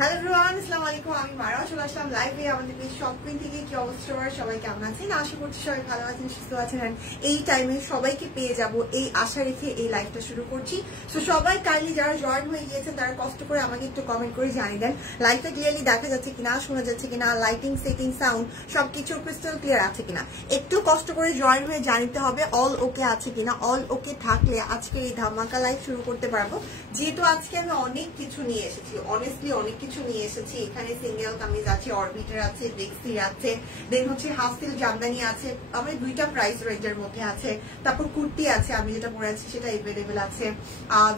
Hello everyone, আসসালামু আলাইকুম। আমি মারা চলে আসলাম লাইভে আমাদের পেজ শপ কুইন থেকে। কি অবস্থা সবাই, কেমন আছেন? আশা করছি সবাই ভালো আছেন, সুস্থ আছেন। এই টাইমে সবাইকে পেয়ে যাব এই আশা রেখে এই লাইভটা শুরু করছি। সো সবাই কাইন্ডলি যারা জয়েন হয়ে গিয়েছেন তারা কষ্ট করে আমাকে একটু কমেন্ট করে জানিয়ে দেন লাইভটা ক্লিয়ারলি দেখা যাচ্ছে কিনা, শোনা যাচ্ছে কিনা, লাইটিং সেটিং সাউন্ড সবকিছু ক্রিস্টাল ক্লিয়ার আছে কিনা। একটু কষ্ট করে জয়েন হয়ে জানিতে হবে অল ওকে আছে কিনা। অল ওকে থাকলে আজকে এই ধামাকা লাইভ শুরু করতে পারবো। যেহেতু আজকে আমি অনেক কিছু নিয়ে এসেছি, অনেস্টলি অনেক কিছু নিয়ে এসেছি। এখানে সিঙ্গেল কামিজ আছে, অরবিটার আছে, বেক্সির আছে, দেন হচ্ছে হাফসিল জামদানি আছে, আমার দুইটা প্রাইস রেঞ্জের মধ্যে আছে। তারপর কুর্তি আছে, আমি যেটা পরে আছি সেটা এভেলেবেল আছে।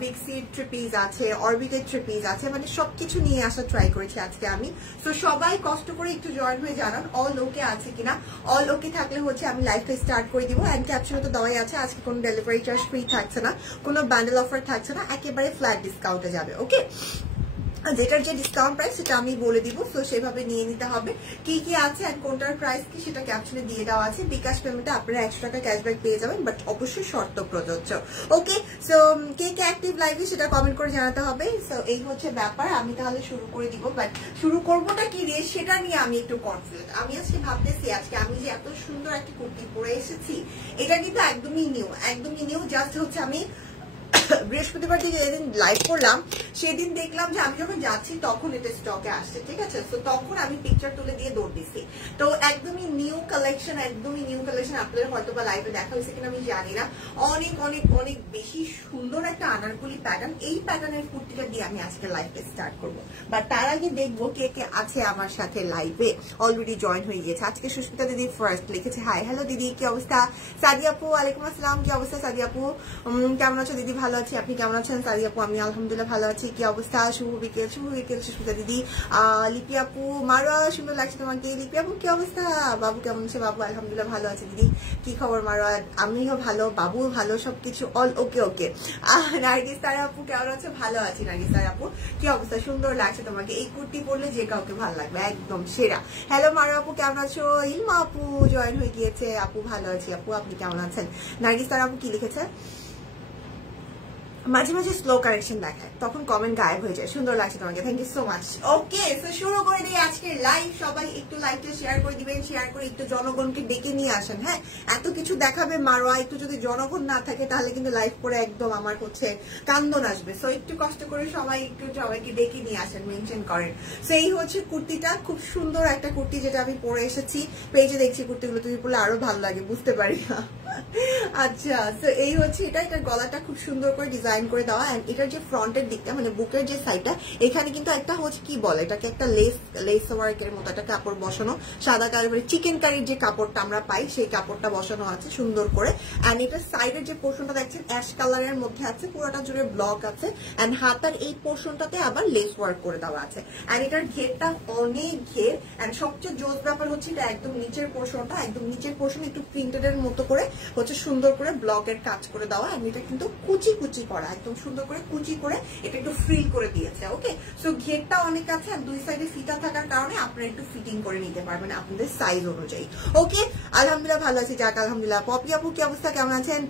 বেক্সির থ্রিপিস আছে, অরবিটের থ্রিপিস আছে, মানে সবকিছু নিয়ে আসা ট্রাই করেছি আজকে আমি। তো সবাই কষ্ট করে একটু জয়েন হয়ে জানান অল ওকে আছে কিনা। অল ওকে থাকলে হচ্ছে আমি লাইভটা স্টার্ট করে দিব। অ্যান্ড ক্যাপশনে তো দেওয়াই আছে আজকে কোনো ডেলিভারি চার্জ ফ্রি থাকছে না, কোনো বান্ডেল অফার থাকছে না, একেবারে ফ্ল্যাট ডিসকাউন্টে যাবে। ওকে, যেটার যে ডিসকাউন্ট প্রাইস সেটা আমি বলে দিব। সো সেভাবে নিয়ে নিতে হবে। কি কি আছে এন্ড কোনটার প্রাইস কি সেটা ক্যাপশনে দিয়ে দেওয়া আছে। বিকাশ পেমেন্টে আপনারা 100 টাকা ক্যাশব্যাক পেয়ে যাবেন, বাট অবশ্যই শর্ত প্রযোজ্য। ওকে, সো কে কে অ্যাক্টিভ লাইভে সেটা কমেন্ট করে জানাতে হবে। সো এই হচ্ছে ব্যাপার। আমি তাহলে শুরু করে দিব, বাট শুরু করবোটা কি দিয়ে সেটা নিয়ে আমি একটু কনফিউজ। আমি আজকে ভাবতেছি আজকে আমি যে এত সুন্দর একটা কুর্তি পরে এসেছি এটা কিন্তু একদমই নিউ। জাস্ট হচ্ছে আমি বৃহস্পতিবার থেকে যেদিন লাইভ করলাম সেদিন দেখলাম যে আমি যখন যাচ্ছি তখন এটা স্টকে আসছে, ঠিক আছে। তো তখন আমি পিকচার তুলে দিয়ে দৌড় দিছি। তো একদমই নিউ কালেকশন আপনাদের হয়তো বা লাইভে দেখা হয়েছে কিনা আমি জানি না। অনেক অনেক অনেক বেশি সুন্দর একটা আনারকলি প্যাটার্ন। এই প্যাটার্নের কুর্তিটা দিয়ে আমি আজকে লাইভে স্টার্ট করবো, বাট তার আগে দেখবো কে কে আছে আমার সাথে লাইভে। অলরেডি জয়েন হয়ে গিয়েছে। আজকে সুস্মিতা দিদি ফার্স্ট লিখেছে হাই। হ্যালো দিদি, কি অবস্থা? সাদিয়া আপু ওয়ালাইকুম আসসালাম, কি অবস্থা সাদিয়া আপু? কেমন আছো দিদি? ভালো আছি, আপনি কেমন আছেন? সাদিয়া আপু আমি আলহামদুলিল্লাহ ভালো আছি। কি অবস্থা? শুভ বিকেল সুস্মিতা দিদি। লিপি আপু মারা সুন্দর লাগছে তোমাকে। লিপি আপু কি অবস্থা? বাবু কেমন আছে? বাবু আলহামদুলিল্লাহ ভালো আছে দিদি। কি খবর মারা? আমিও ভালো, বাবু ভালো, সবকিছু অল ওকে ওকে। নার্গিস তারা আপু কেমন আছে? ভালো আছি নার্গিস তারা আপু। কি অবস্থা? সুন্দর লাগছে তোমাকে। এই কুর্তি পরলে যে কাউকে ভালো লাগবে, একদম সেরা। হ্যালো মারা আপু কেমন আছো? ইলমা আপু জয়েন হয়ে গিয়েছে। আপু ভালো আছি আপু, আপনি কেমন আছেন? নার্গিস তারা আপু কি লিখেছে? মাঝে মাঝে স্লো কারেকশন দেখায়, তখন কমেন্ট গায়েব হয়ে যায়। সুন্দর লাগছে তোমাকে, থ্যাংক ইউ সো মাচ। ওকে, তো শুরু করে দিই আজকের লাইভ। সবাই একটু লাইভটা শেয়ার করে দিবেন, শেয়ার করে একটু জনগণকে ডেকে নিয়ে আসেন। হ্যাঁ, এত কিছু দেখাবে মারোয়া, একটু যদি জনগণ না থাকে তাহলে কিন্তু লাইভ করে একদম আমার হচ্ছে কান্দন আসবে। সো একটু কষ্ট করে সবাই একটু সবাইকে ডেকে নিয়ে আসেন, মেনশন করেন। সো এই হচ্ছে কুর্তিটা, খুব সুন্দর একটা কুর্তি যেটা আমি পরে এসেছি। পেজে দেখছি কুর্তিগুলো, তুমি পরলে আরো ভালো লাগে, বুঝতে পারি না। আচ্ছা, তো এই হচ্ছে এটার গলাটা খুব সুন্দর করে ডিজাইন করে দেওয়া। এন্ড এটার যে ফ্রন্টের দিকটা মানে বুকের যে সাইডটা, এখানে কিন্তু একটা হচ্ছে কি বলে এটাকে, একটা লেস ওয়ার্কের মতো একটা কাপড় বসানো, সাদা কালার চিকেন কারির যে কাপড়টা আমরা পাই সেই কাপড়টা বসানো আছে সুন্দর করে। এন্ড এটার সাইডের যে পোর্শনটা দেখছেন অ্যাশ কালারের মধ্যে আছে, পুরোটা জুড়ে ব্লক আছে। এন্ড হাতার এই পোর্শনটাতে আবার লেস ওয়ার্ক করে দেওয়া আছে। এন্ড এটার ঘেরটা অনেক ঘের। এন্ড সবচেয়ে জোস ব্যাপার হচ্ছে এটা একদম নিচের পোর্শনটা, একদম নিচের পোর্শন একটু প্রিন্টেড এর মতো করে হচ্ছে সুন্দর করে ব্লকের কাজ করে দেওয়া। আর এটা কিন্তু কুচি কুচি করা, একদম সুন্দর করে কুচি করে এটা একটু ফ্রিল করে দিয়েছে। ওকে, সো ঘেরটা অনেক আছে আর দুই সাইডে ফিতা থাকার কারণে আপনারা একটু ফিটিং করে নিতে পারবেন আপনাদের সাইজ অনুযায়ী। ওকে, আলহামদুলিল্লাহ ভালো আছি, যাক আলহামদুলিল্লাহ। পপি আপু কি অবস্থা, কেমন আছেন?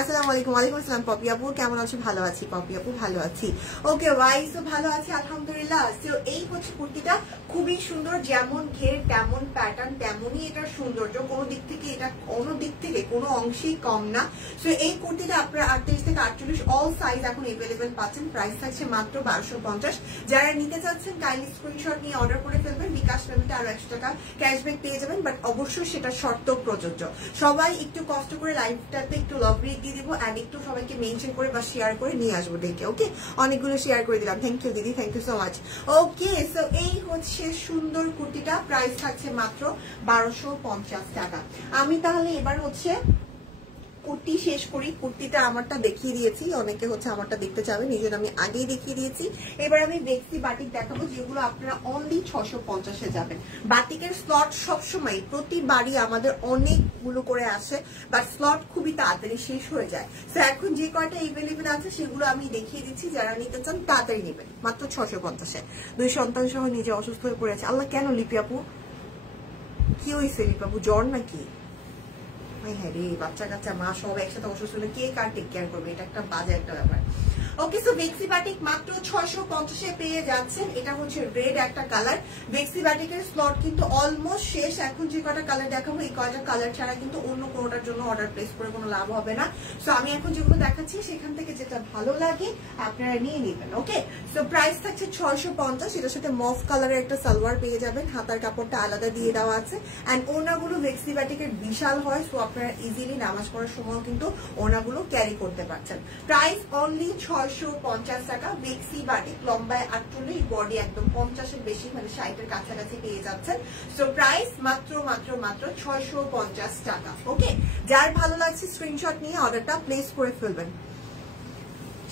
আসসালামু আলাইকুম। ওয়ালাইকুম আসসালাম। পপি আপু কেমন আছো? ভালো আছি পপি আপু, ভালো আছি। ওকে ওয়াই, সো ভালো আছি আলহামদুলিল্লাহ। সো এই হচ্ছে কুর্তিটা, খুবই সুন্দর। যেমন ঘের তেমন প্যাটার্ন তেমনই এটার সৌন্দর্য। কোনো দিক থেকে কোনো অংশেই কম না। সো এই কুর্তিটা আপনারা 38 থেকে 48 অল সাইজ এখন এভেলেবেল পাচ্ছেন। প্রাইস থাকছে মাত্র 1250। যারা নিতে চাচ্ছেন কাইন্ডলি স্ক্রিনশট নিয়ে অর্ডার করে ফেলবেন। বিকাশ পেমেন্টে আরো 100 টাকা ক্যাশব্যাক পেয়ে যাবেন, বাট অবশ্যই সেটা শর্ত প্রযোজ্য। সবাই একটু কষ্ট করে লাইভটাতে একটু লাভ রেট দিয়ে দিব এন্ড একটু সবাইকে মেনশন করে বা শেয়ার করে নিয়ে আসবো দেখে। ওকে, অনেকগুলো শেয়ার করে দিলাম, থ্যাংক ইউ দিদি, thank you so much. Okay, so এই হচ্ছে সুন্দর কুর্তিটা, প্রাইস থাকছে মাত্র 1250 টাকা। আমি তাহলে এবার হচ্ছে কুর্তি শেষ করি। কুর্তিটা আমারটা দেখিয়ে দিয়েছি, অনেকে হচ্ছে আমারটা দেখতে চাবে, নিজের আমি আগেই দেখিয়ে দিয়েছি। এবার আমি বেক্সি বাটিক দেখাবো, যেগুলো আপনারা অনলি 650-এ যাবেন। বাটিকের স্লট সবসময় প্রতিবারই আমাদের অনেকগুলো করে আসে, বাট স্লট খুবই তাড়াতাড়ি শেষ হয়ে যায়। তো এখন যে কয়টা এভেলেবেল আছে সেগুলো আমি দেখিয়ে দিচ্ছি, যারা নিতে চান তাড়াতাড়ি নেবেন। মাত্র 650-এ। 2 সন্তান সহ নিজে অসুস্থ হয়ে পড়েছে। আল্লাহ, কেন লিপি আপু? কি হয়েছে লিপি আপু, জ্বর নাকি? হ্যাঁ রে, বাচ্চা কাচ্চা মা সব একসাথে অসুস্থ হলে কে কার টেক কেয়ার করবে? এটা একটা বাজে একটা ব্যাপার। ওকে, সো বেক্সি বাটিক মাত্র 650 পেয়ে যাচ্ছেন। এটা হচ্ছে রেড একটা কালার। বেক্সি বাটিকের স্লট কিন্তু অলমোস্ট শেষ। এখন যে কটা কালার দেখাবো এই কয়টা কালার ছাড়া কিন্তু অন্য কোনোটার জন্য অর্ডার প্লেস করে কোনো লাভ হবে না। সো আমি এখন যেগুলো দেখাচ্ছি সেখান থেকে যেটা ভালো লাগে আপনারা নিয়ে নেবেন। ওকে, সো প্রাইস থাকছে 650। এটার সাথে মফ কালারের একটা সালোয়ার পেয়ে যাবেন, হাতার কাপড়টা আলাদা দিয়ে দেওয়া আছে। অ্যান্ড ওড়নাগুলো বেক্সি বাটিকের বিশাল হয়, সো আপনারা ইজিলি নামাজ পড়ার সময় কিন্তু ওড়নাগুলো ক্যারি করতে পারছেন। প্রাইস অনলি 650 টাকা। বেক্সি বাটিক লম্বায় 48, বডি একদম 50-এর বেশি, মানে 60-এর কাছাকাছি পেয়ে যাচ্ছেন। সো প্রাইস মাত্র 650 টাকা। ওকে, যার ভালো লাগছে স্ক্রিনশট নিয়ে অর্ডারটা প্লেস করে ফেলবেন।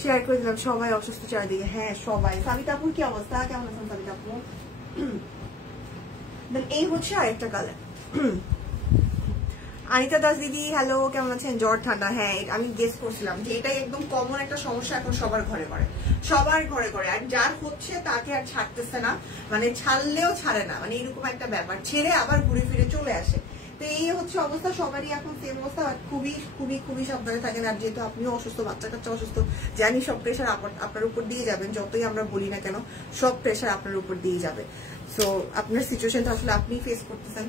শেয়ার করে দিলাম, সবাই অসুস্থ চারিদিকে। হ্যাঁ সবাই। সাবিতা আপুর কি অবস্থা, কেমন আছেন সাবিতা আপু? এই হচ্ছে আরেকটা কালার। আনিতা দাস দিদি হ্যালো, কেমন আছেন? জ্বর ঠান্ডা, হ্যাঁ আমি গেস করছিলাম যে এটাই একদম কমন একটা সমস্যা এখন সবার ঘরে ঘরে, সবার ঘরে ঘরে। আর যার হচ্ছে তাকে আর ছাড়তেছে না, মানে ছাড়লেও ছাড়ে না, মানে এরকম একটা ব্যাপার, ছেড়ে আবার ঘুরে ফিরে চলে আসে। তো এই হচ্ছে অবস্থা, সবারই এখন সেম অবস্থা। খুবই খুবই খুবই সাবধানে থাকেন। আর যেহেতু আপনিও অসুস্থ, বাচ্চা কাচ্চা অসুস্থ, জানি সব প্রেশার আপনার উপর দিয়ে যাবেন, যতই আমরা বলি না কেন সব প্রেশার আপনার উপর দিয়ে যাবে। সো আপনার সিচুয়েশনটা আসলে আপনি ফেস করতেছেন,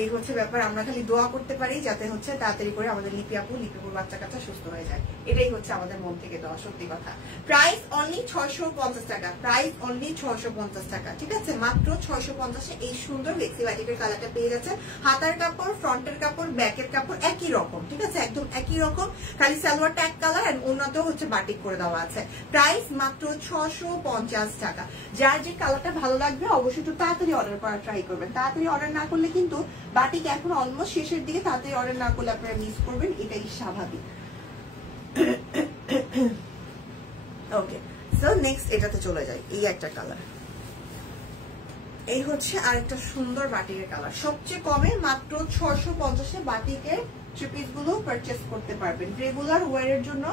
এই হচ্ছে ব্যাপার। আমরা খালি দোয়া করতে পারি যাতে হচ্ছে তাড়াতাড়ি করে আমাদের লিপিয়াপুর বাচ্চা কাচ্চা সুস্থ হয়ে যায়, এটাই হচ্ছে আমাদের মন থেকে দোয়া, সত্যি কথা। প্রাইস অনলি 650 টাকা। প্রাইস অনলি 650 টাকা, ঠিক আছে? মাত্র 650-এ এই সুন্দর বেক্সি বাটিকের কালারটা পেয়ে যাচ্ছে। হাতার কাপড়, ফ্রন্টের কাপড়, ব্যাকের কাপড় একই রকম, ঠিক আছে? একদম একই রকম, খালি সালোয়ারটা এক কালার আর অন্যতেও হচ্ছে বাটিক করে দেওয়া আছে। প্রাইস মাত্র 650 টাকা। যার যে কালারটা ভালো লাগবে অবশ্যই একটু তাড়াতাড়ি অর্ডার করার ট্রাই করবেন। তাড়াতাড়ি অর্ডার না করলে কিন্তু বাটিক এখন অলমোস্ট শেষের দিকে, তাড়াতাড়ি অর্ডার না করলে আপনারা মিস করবেন, এটাই স্বাভাবিক। ওকে, সো নেক্সট এটাতে চলে যাই। এই একটা কালার, এই হচ্ছে আরেকটা সুন্দর বাটিকের কালার। সবচেয়ে কমে মাত্র 650-এ বাটিকের থ্রি পিস গুলো পারচেস করতে পারবেন। রেগুলার ওয়ারের জন্য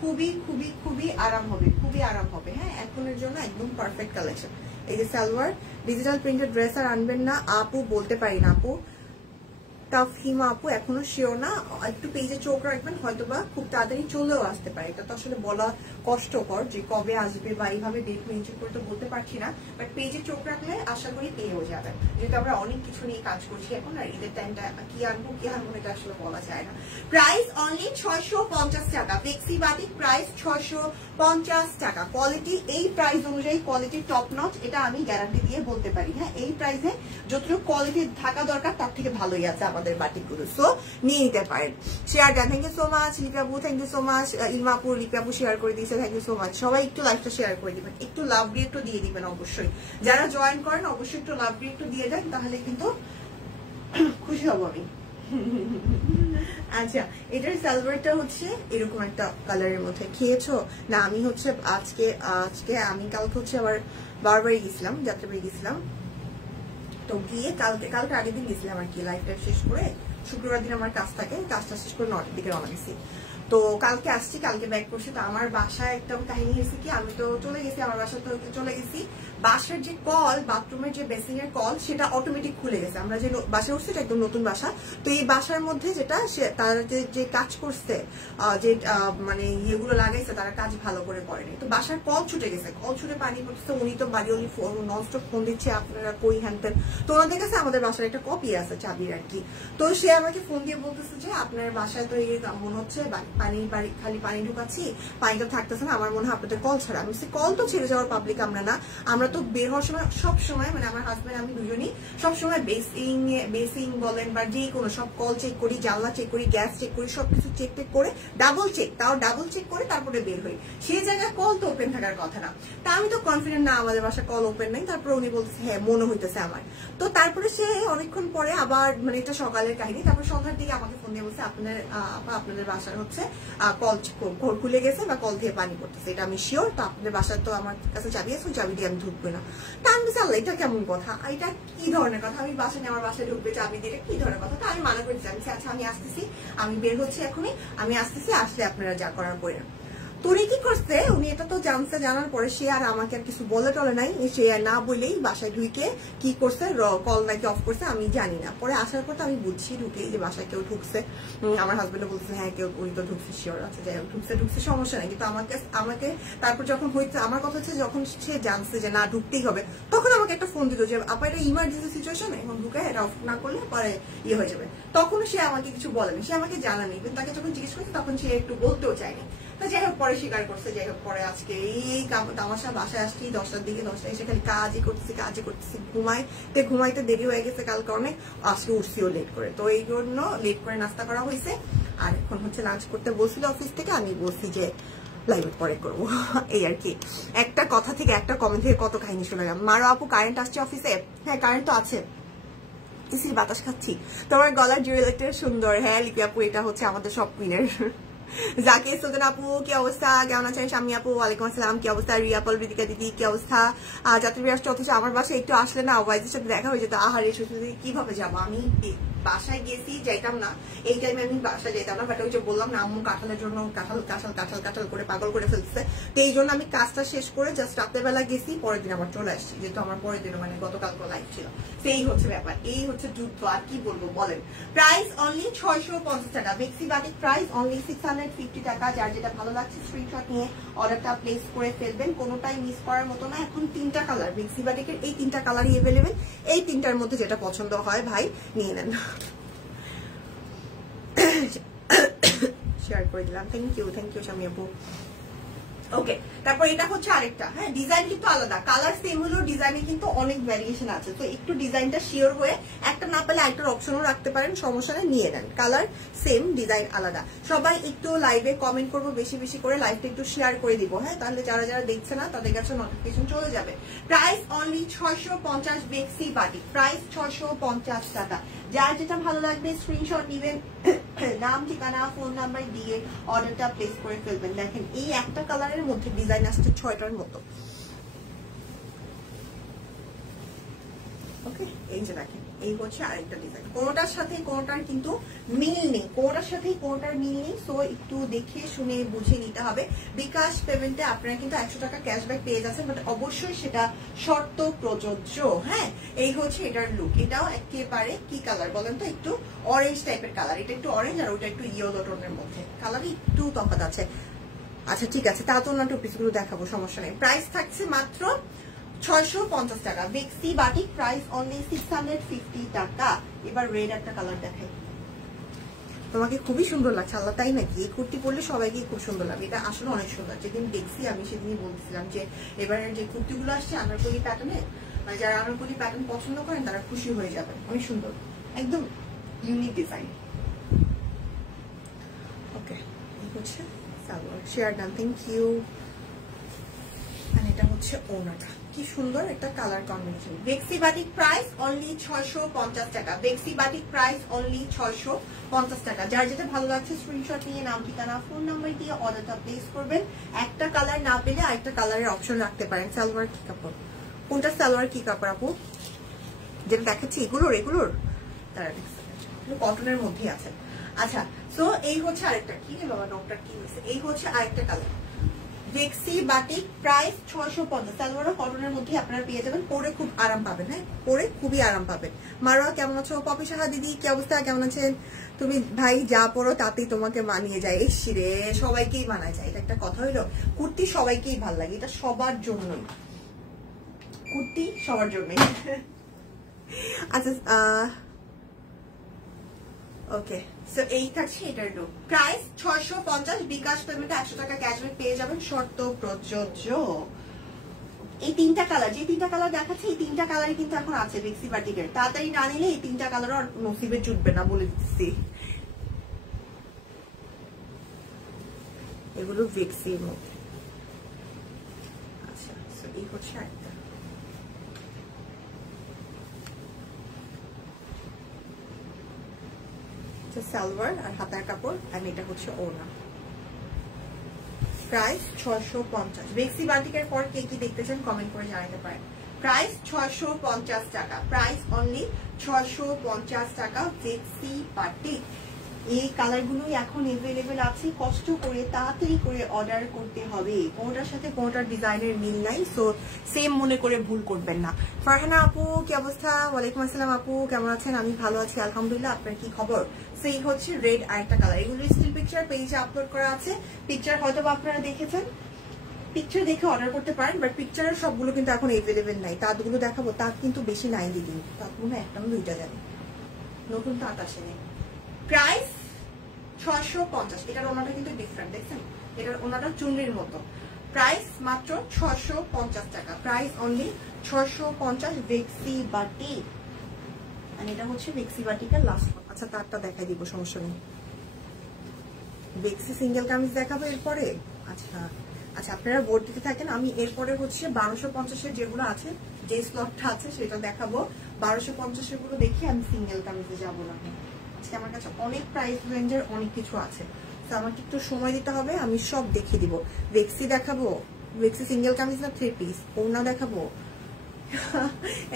খুবই খুবই খুবই আরাম হবে, খুবই আরাম হবে। হ্যাঁ, এখনের জন্য একদম পারফেক্ট কালেকশন। এই যে সালোয়ার, ডিজিটাল প্রিন্টেড ড্রেস আর আনবেন না আপু, বলতে পারি না আপু। তাফহিমা আপু এখনো শিওর না, একটু পেজে চোখ রাখবেন, হয়তোবা খুব তাড়াতাড়ি চলেও আসতে পারে। এটা তো আসলে বলা কষ্টকর যে কবে আসবে বা এইভাবে ডেট মেনশন করে তো বলতে পারছি না, বাট পেজে চোখ রাখলে আশা করি পেয়েও যাবেন। যেহেতু আমরা অনেক কিছু নিয়ে কাজ করছি এখন, আর ঈদের টাইমটা কি আনবো এটা আসলে বলা যায় না। প্রাইস অনলি 650 টাকা। বেক্সি বাটিক প্রাইস 650 টাকা। কোয়ালিটি এই প্রাইস অনুযায়ী কোয়ালিটি টপ নচ, এটা আমি গ্যারান্টি দিয়ে বলতে পারি। হ্যাঁ, এই প্রাইসে যতটুকু কোয়ালিটি থাকা দরকার তার থেকে ভালোই আছে আমাদের বাটিকগুলো, সো নিয়ে নিতে পারেন। শেয়ার দেন, থ্যাংক ইউ সো মাচ। লিপিয়াপু থ্যাংক ইউ সো মাচ। ইলমাপুর লিপিয়াপু শেয়ার করে দিয়েছে, থ্যাংক ইউ সো মাচ। সবাই একটু লাইভটা শেয়ার করে দিবেন, একটু লাভ রিয়েক্টও দিয়ে দিবেন অবশ্যই। যারা জয়েন করেন অবশ্যই একটু লাভ রিয়েক্টও দিয়ে দেন, তাহলে কিন্তু খুশি হব আমি। আচ্ছা, এটার সালোয়ারটা হচ্ছে এরকম একটা কালারের মধ্যে। খেয়েছো না? আমি হচ্ছে আজকে আমি কালকে হচ্ছে আবার বারবারই গেছিলাম, যাত্রাবাড়ি গেছিলাম। তো গিয়ে কালকে আগের দিন গেছিলাম আর কি, লাইফটা শেষ করে। শুক্রবার দিন আমার কাজ থাকে, কাজটা শেষ করে 9টার দিকে রওনা গেছি। তো কালকে আসছি, কালকে ব্যাক করছি। তো আমার বাসায় একটা কাহিনী হয়েছে কি, আমি তো চলে গেছি, আমার বাসা তো চলে গেছি। বাসার যে কল, বাথরুমের যে বেসিং এর কল, সেটা অটোমেটিক খুলে গেছে। আমরা যে বাসায় উঠছি এটা একদম নতুন বাসা। তো এই বাসার মধ্যে যেটা তারা যে কাজ করছে, যে মানে ইয়েগুলো লাগাইছে, তারা কাজ ভালো করে করেনি। তো বাসার কল ছুটে গেছে, কল ছুটে পানি পড়তেছে। উনি তো বাড়ি অলি ননস্টপ ফোন দিচ্ছে, আপনারা কই হ্যানতেন। তো ওনাদের কাছে আমাদের বাসার একটা কপি আছে চাবির আর কি। তো সে আমাকে ফোন দিয়ে বলতেছে যে আপনার বাসায় তো এই মনে হচ্ছে খালি পানি ঢুকাচ্ছি, পানিটা থাকতেছে না, আমার মনে হয় আপনাদের কল ছাড়া। আমি কল তো ছেড়ে যাওয়ার পাবলিক আমরা না, আমরা তো বের হওয়ার সময় সবসময়, মানে আমার হাজব্যান্ড আমি দুজনই সবসময় বেসিং বলেন বা যে কোনো সব কল চেক করি, জানলা চেক করি, গ্যাস চেক করি, সবকিছু চেক করে ডাবল চেক করে তারপরে বের হই। সেই জায়গায় কল তো ওপেন থাকার কথা না। তা আমি তো কনফিডেন্ট না আমাদের বাসায় কল ওপেন নাই। তারপরে উনি বলতেছে হ্যাঁ মনে হইতেছে আমার। তো তারপরে সে অনেকক্ষণ পরে আবার, মানে এটা সকালের কাহিনী, তারপর সন্ধ্যার দিকে আমাকে ফোন দিয়ে বলছে আপনাদের বাসার হচ্ছে কল খুলে গেছে বা কল থেকে পানি পড়তেছে, এটা আমি শিওর। তো আপনাদের বাসার তো আমার কাছে চাবি আছে, চাবি দিয়ে আমি ঢুকবো না। তা আমি বলছি আল্লাহ এটা কেমন কথা, এটা কি ধরনের কথা, আমি বাসায় আমার বাসায় ঢুকবে চাবি দিয়ে, কি ধরনের কথা। তা আমি মানা করে দিচ্ছি, আচ্ছা আমি আসতেছি, আমি বের হচ্ছি এখনই, আমি আসতেছি, আসলে আপনারা যা করার করেন। তো উনি কি করছে, উনি এটা তো জানছে, জানার পরে সে আর আমাকে আর কিছু বলে টলে নাই, সে আর না বলেই বাসায় ঢুকে কি করছে, কল নাকি অফ করছে আমি জানি না। পরে আসার পর তো আমি বুঝছি ঢুকেই যে বাসায় কেউ ঢুকছে। আমার হাজবেন্ডও বলছে হ্যাঁ কেউ, উনি তো ঢুকছে শিওর আছে, যাই হোক ঢুকছে সমস্যা নাই। কিন্তু আমাকে তারপর যখন হয়েছে, আমার কথা হচ্ছে যখন সে জানছে যে না ঢুকতেই হবে, তখন আমাকে একটা ফোন দিল যে আপা এটা ইমার্জেন্সি সিচুয়েশন, এখন ঢুকে এটা অফ না করলে পরে ইয়ে হয়ে যাবে। তখন সে আমাকে কিছু বলেনি, সে আমাকে জানানি, কিন্তু তাকে যখন জিজ্ঞেস করছে তখন সে একটু বলতেও চায়নি। তো যাই হোক পরে স্বীকার করছে। যাই হোক পরে আজকে এই তামাশা, বাসায় আসছি 10টার দিকে, 10টায় এসে খালি কাজই করতেছি, ঘুমাইতে দেরি হয়ে গেছে কালকে অনেক, আজকে উঠছিও লেট করে, তো এই জন্য লেট করে নাস্তা করা হয়েছে। আর এখন হচ্ছে লাঞ্চ করতে বলছিল অফিস থেকে, আমি বলছি যে লাইভে পরে করবো এই আর কি। একটা কথা থেকে একটা কমেন্ট থেকে কত কাহিনী শুনে গেলাম। মারো আপু কারেন্ট আসছে অফিসে? হ্যাঁ কারেন্ট তো আছে, এসির বাতাস খাচ্ছি। তোমার গলার জুয়েলারিটা সুন্দর। হ্যাঁ লিপি আপু এটা হচ্ছে আমাদের সব কুইনের। জাকির সুলতান আপু কি অবস্থা, কেমন আছেন? শাম্মী আপু ওয়ালাইকুম আসসালাম, কি অবস্থা? রিয়া পল বিদিকা দিদি কি অবস্থা? যাত্রী আসছে, অথচ আমার বাসায় একটু আসলে না ওয়াইজের সাথে দেখা হয়ে যেত। আহারে শ্বশুর কিভাবে যাবো, আমি বাসায় গেছি যাইতাম না, এই টাইমে আমি বাসায় যেতাম না, বাট ওই যে বললাম না আম্মু কাঁঠালের জন্য কাঁঠাল করে পাগল করে ফেলছে, তো এই জন্য আমি কাজটা শেষ করে জাস্ট রাতের বেলা গেছি, পরের দিন আবার চলে আসছি, যেহেতু আমার পরের দিন মানে গতকালকে লাইভ ছিল। সেই হচ্ছে ব্যাপার, এই হচ্ছে যুদ্ধ, আর কি বলবো বলেন। প্রাইস অনলি 650 টাকা, বেক্সি বাটিক প্রাইস অনলি 650 টাকা। যার যেটা ভালো লাগছে স্ক্রিনশট নিয়ে অর্ডারটা প্লেস করে ফেলবেন, কোনোটাই মিস করার মতো না। এখন 3টা কালার বেক্সি বাটিকের, এই 3টা কালারই অ্যাভেলেবেল, এই 3টার মধ্যে যেটা পছন্দ হয় ভাই নিয়ে নেন। শেয়ার করে দিলাম, থ্যাংক ইউ শাম্মী আপু। ওকে, তারপর এটা হচ্ছে আরেকটা, হ্যাঁ ডিজাইন কিন্তু আলাদা, কালার সেম হলেও ডিজাইনে কিন্তু অনেক ভ্যারিয়েশন আছে, তো একটু ডিজাইনটা শিওর হয়ে একটা না পেলে আরেকটার অপশনও রাখতে পারেন, সমস্যা নেই নিয়ে নেন। কালার সেম ডিজাইন আলাদা। সবাই একটু লাইভে কমেন্ট করবো বেশি বেশি করে, লাইভটা একটু শেয়ার করে দিব, হ্যাঁ তাহলে যারা যারা দেখছে না তাদের কাছে নোটিফিকেশন চলে যাবে। প্রাইস অনলি 650 বেক্সি বাটিক, প্রাইস 650 টাকা। যার যেটা ভালো লাগবে স্ক্রিনশট নিবেন, নাম ঠিকানা ফোন নাম্বার দিয়ে অর্ডারটা প্লেস করে ফেলবেন। দেখেন এই একটা কালারের মধ্যে ডিজাইন আসছে 6টার মতো। ওকে, এই যে দেখেন এই হচ্ছে আরেকটা ডিজাইন, কোনোটার সাথে কোনোটার কিন্তু মিল নেই, কোনোটার সাথেই কোনোটার মিল নেই, সো একটু দেখে শুনে বুঝে নিতে হবে। বিকাশ পেমেন্টে আপনারা কিন্তু 100 টাকা ক্যাশব্যাক পেয়ে যাচ্ছেন, বাট অবশ্যই সেটা শর্ত প্রযোজ্য। হ্যাঁ এই হচ্ছে এটার লুক, এটাও একেবারে কি কালার বলেন তো, একটু অরেঞ্জ টাইপের কালার, এটা একটু অরেঞ্জ আর ওটা একটু ইয়েলো টোনের মধ্যে, কালার একটু তফাৎ আছে। আচ্ছা ঠিক আছে, তা তো না টু পিসগুলো দেখাবো, সমস্যা নেই। প্রাইস থাকছে মাত্র 650 টাকা, বেক্সি বাটিক প্রাইস অনলি 650 টাকা। এবার রেড একটা কালার দেখাই, তোমাকে খুবই সুন্দর লাগছে। আল্লাহ তাই নাকি, এই কুর্তি পরলে সবাইকে খুব সুন্দর লাগে, এটা আসলে অনেক সুন্দর। যেদিন দেখছি আমি সেদিনই বলছিলাম যে এবারের যে কুর্তিগুলো আসছে আনারকলি প্যাটার্নে, মানে যারা আনারকলি প্যাটার্ন পছন্দ করেন তারা খুশি হয়ে যাবেন, অনেক সুন্দর, একদম ইউনিক ডিজাইন। ওকে, এই হচ্ছে salwar, share done, thank you. আর এটা হচ্ছে ওনাটা, কি সুন্দর একটা কালার কম্বিনেশন। বেক্সি বাটিক প্রাইস অনলি 650 টাকা, বেক্সি বাটিক প্রাইস অনলি 650 টাকা। যার যেটা ভালো লাগছে স্ক্রিনশট নিয়ে নাম ঠিকানা ফোন নাম্বার দিয়ে অর্ডারটা প্লেস করবেন। একটা কালার না পেলে আরেকটা কালারের অপশন রাখতে পারেন। সালোয়ার কি কাপড়, কোনটা সালোয়ার কি কাপড় আপু যেটা দেখাচ্ছি, এগুলোর কটনের মধ্যে আছে। আচ্ছা, সো এই হচ্ছে আরেকটা, কি রে বাবা ডক্টর কি হয়েছে, এই হচ্ছে আরেকটা কালার বেক্সি বাটিক প্রাইস 650, সালোয়ার কটনের মধ্যে আপনারা পেয়ে যাবেন, পরে খুব আরাম পাবেন, হ্যাঁ পরে খুবই আরাম পাবেন। মারোয়া কেমন আছো? পপি সাহা দিদি কি অবস্থা, কেমন আছেন? তুমি ভাই যা পরো তাতেই তোমাকে মানিয়ে যায়। এই শিরে সবাইকেই মানায় যায়, এটা একটা কথা হইলো, কুর্তি সবাইকেই ভাল লাগে, এটা সবার জন্যই, কুর্তি সবার জন্যই। আচ্ছা ওকে, সো এই থাকছে এটার লুক। প্রাইস 650, বিকাশ পেমেন্টে 100 টাকা ক্যাশব্যাক পেয়ে যাবেন, শর্ত প্রযোজ্য। এই 3টা কালার, যে 3টা কালার দেখাচ্ছে এই 3টা কালারই কিন্তু এখন আছে বেক্সি বাটিকের, তাড়াতাড়ি না নিলে এই 3টা কালারও আর নসিবে জুটবে না বলে দিচ্ছি। এগুলো বেক্সির মধ্যে। আচ্ছা, সো এই হচ্ছে একটা সালোয়ার আর হাতার কাপড়, আর এটা হচ্ছে ওড়না। প্রাইস 650, বেক্সি বাটিকের পর কে কি দেখতে চান কমেন্ট করে জানাতে পারেন। প্রাইস 650 টাকা, প্রাইস অনলি 650 টাকা বেক্সি বাটিক। এই কালারগুলোই এখন এভেলেবেল আছে, কষ্ট করে তাড়াতাড়ি করে অর্ডার করতে হবে, কোনটার সাথে কোনটার ডিজাইনের মিল নাই, সো সেম মনে করে ভুল করবেন না। ফারহানা আপু কি অবস্থা? ওয়ালাইকুম আসসালাম আপু, কেমন আছেন? আমি ভালো আছি আলহামদুলিল্লাহ, আপনার কি খবর? সেই হচ্ছে রেড আরেকটা কালার, এগুলো স্টিল পিকচার পেজে আপলোড করা আছে, পিকচার হয়তো আপনারা দেখেছেন, পিকচার দেখে অর্ডার করতে পারেন, বাট পিকচারের সবগুলো কিন্তু এখন এভেলেবেল নাই। তাঁতগুলো দেখাবো, তাঁত কিন্তু বেশি নাই দিদি, তাঁতগুলো একটা না দুইটা জানি, নতুন তাঁত আসেনি। প্রাইস 650, এটার ওনাটা কিন্তু ডিফারেন্ট, দেখছেন এটার ওনাটা চুনরির মতো। প্রাইস মাত্র 650 টাকা, প্রাইস অনলি 650। ভেক্সি বাটি, আর এটা হচ্ছে ভেক্সি বাটিকার লাস্ট। আচ্ছা তারটা দেখাই দিব, সমস্যা নেই। ভেক্সি সিঙ্গেল কামিজ দেখাবো এরপরে। আচ্ছা আচ্ছা, আপনারা বোর্ড দিতে থাকেন, আমি এরপরে হচ্ছে 1250-এর যেগুলো আছে, যে স্লটটা আছে সেটা দেখাবো। 1250-এর গুলো দেখি, আমি সিঙ্গেল কামিজে যাবো না। আজকে আমার কাছে অনেক প্রাইস রেঞ্জের অনেক কিছু আছে, তো আমাকে একটু সময় দিতে হবে, আমি সব দেখিয়ে দিব। ভেক্সি দেখাবো, ভেক্সি সিঙ্গেল কামিজ না 3 পিস, ওনা দেখাবো,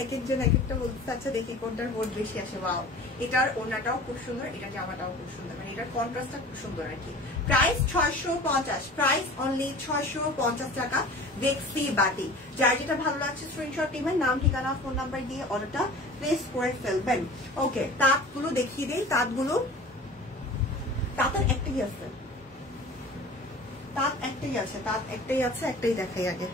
এক একজন এক একটা বলতে। আচ্ছা দেখি কোনটার বোর্ড বেশি আসে। ওয়াও, এটার ওনাটাও খুব সুন্দর, এটার জামাটাও খুব সুন্দর, মানে এটার কন্ট্রাস্টটা খুব সুন্দর আর কি। প্রাইস 650, প্রাইস অনলি 650 টাকা। ভেক্সি বাটি, যার যেটা ভালো লাগছে স্ক্রিনশট নেবেন, নাম ঠিকানা ফোন নাম্বার দিয়ে অর্ডারটা প্লেস করে ফেলবেন। ওকে, তাঁতগুলো দেখিয়ে দেই। তাঁতগুলো, তাঁতের একটাই আছে, তাঁত একটাই আছে, তাঁত একটাই আছে, একটাই দেখাই আগে।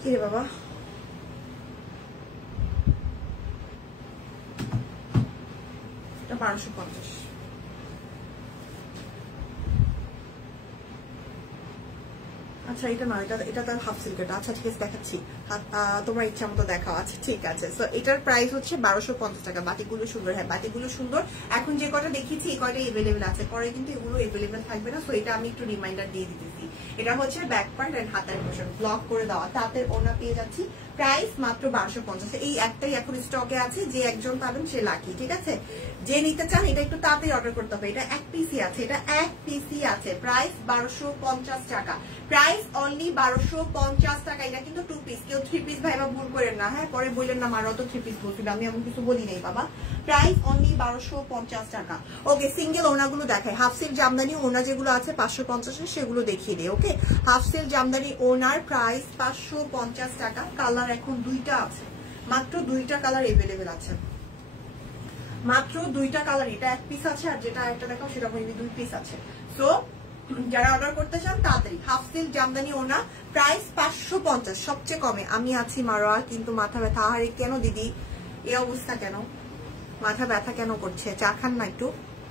কি রে বাবা, এটা 1250। আচ্ছা এটা না, এটা তার হাফ সিল্কের। আচ্ছা ঠিক আছে দেখাচ্ছি, তোমার ইচ্ছা মতো দেখাও। আচ্ছা ঠিক আছে, সো এটার প্রাইস হচ্ছে 1250 টাকা। বাটিগুলো সুন্দর, হ্যাঁ বাটিগুলো সুন্দর। এখন যে কটা দেখিয়েছি এই কয়টা এভেলেবেল আছে, পরে কিন্তু এগুলো এভেলেবেল থাকবে না, সো এটা আমি একটু রিমাইন্ডার দিয়ে দিতেছি। এটা হচ্ছে ব্যাক পার্ট এন্ড হাতের পোর্শন ব্লক করে দেওয়া, তাঁতের ওনা পেয়ে যাচ্ছি। প্রাইস মাত্র 1250। এই একটাই এখন স্টকে আছে, যে একজন পাবেন সে লাকি, ঠিক আছে? যে নিতে চান এটা একটু তাড়াতাড়ি অর্ডার করতে হবে। এটা এক পিসি আছে, এটা এক পিসি আছে। প্রাইস 1250 টাকা, প্রাইস অনলি 1250 টাকা। এটা কিন্তু 2 পিস, কেউ 3 পিস ভাইবা ভুল করেন না, হ্যাঁ পরে বললেন না মারো তো 3 পিস বলছিল, আমি এমন কিছু বলি নাই বাবা। প্রাইস অনলি 1250 টাকা। ওকে, সিঙ্গেল ওনাগুলো দেখায়। হাফ সিল্ক জামদানি ওনা যেগুলো আছে 550-এর, সেগুলো দেখিয়ে দিই। ওকে, হাফ সিল্ক জামদানি ওনার প্রাইস 550 টাকা। কালার এখন দুইটা আছে, মাত্র দুইটা কালার এভেলেবেল আছে, মাত্র দুইটা কালার। এটা এক পিস আছে, আর যেটা একটা দেখাও সেটা মেবি 2 পিস আছে। সো যারা অর্ডার করতে চান তাড়াতাড়ি। হাফ সিল্ক জামদানি ওনা প্রাইস 550, সবচেয়ে কমে। আমি আছি মারোয়া, কিন্তু মাথা ব্যথা। আহারে কেন দিদি এই অবস্থা, কেন মাথা ব্যথা কেন করছে? চা খান না একটু,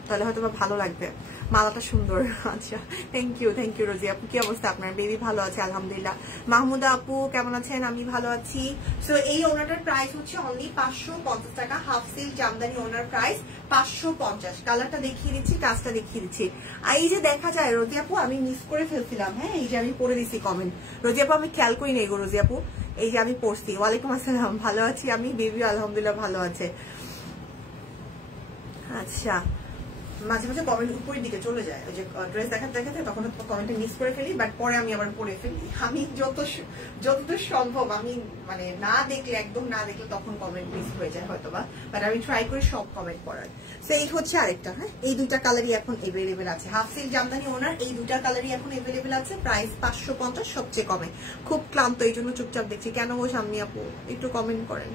তাহলে হয়তো ভালো লাগবে। মালাটা সুন্দর। আচ্ছা থ্যাংক ইউ রোজি আপু, কি অবস্থা আপনার? বেবি ভালো আছে আলহামদুলিল্লাহ। মাহমুদা আপু কেমন আছেন? আমি ভালো আছি। সো এই ওনাটার প্রাইস হচ্ছে অনলি 550 টাকা। হাফ সিল্ক জামদানি ওনার প্রাইস 550। কালারটা দেখিয়ে দিচ্ছি, কাজটা দেখিয়ে দিচ্ছি। আর এই যে দেখা যায় রোজি আপু, আমি মিস করে ফেলছিলাম, হ্যাঁ এই যে আমি পড়ে দিচ্ছি কমেন্ট। রোজি আপু আমি খেয়াল করি নেই গো রোজি আপু, এই যে আমি পড়ছি। ওয়ালাইকুম আসসালাম, ভালো আছি আমি, বেবি আলহামদুলিল্লাহ ভালো আছে। আচ্ছা, মাঝে মাঝে কমেন্ট উপরের দিকে চলে যায়, ওই যে ড্রেস দেখাতে দেখাতে তখন কমেন্টে মিস করে ফেলি, বাট পরে আমি আবার পড়ে ফেলি। আমি যতদূর সম্ভব আমি মানে না দেখলে, একদম না দেখলে তখন কমেন্ট মিস হয়ে যায় হয়তো বা, বাট আমি ট্রাই করি সব কমেন্ট পড়ার। সো এই হচ্ছে আরেকটা, হ্যাঁ এই দুইটা কালারই এখন এভেলেবেল আছে। হাফ সিল্ক জামদানি ওনার এই দুইটা কালারই এখন এভেলেবেল আছে। প্রাইস 550, সবচেয়ে কমে। খুব ক্লান্ত, এই জন্য চুপচাপ দেখছি। কেন গো সামনে আপু, একটু কমেন্ট করেন,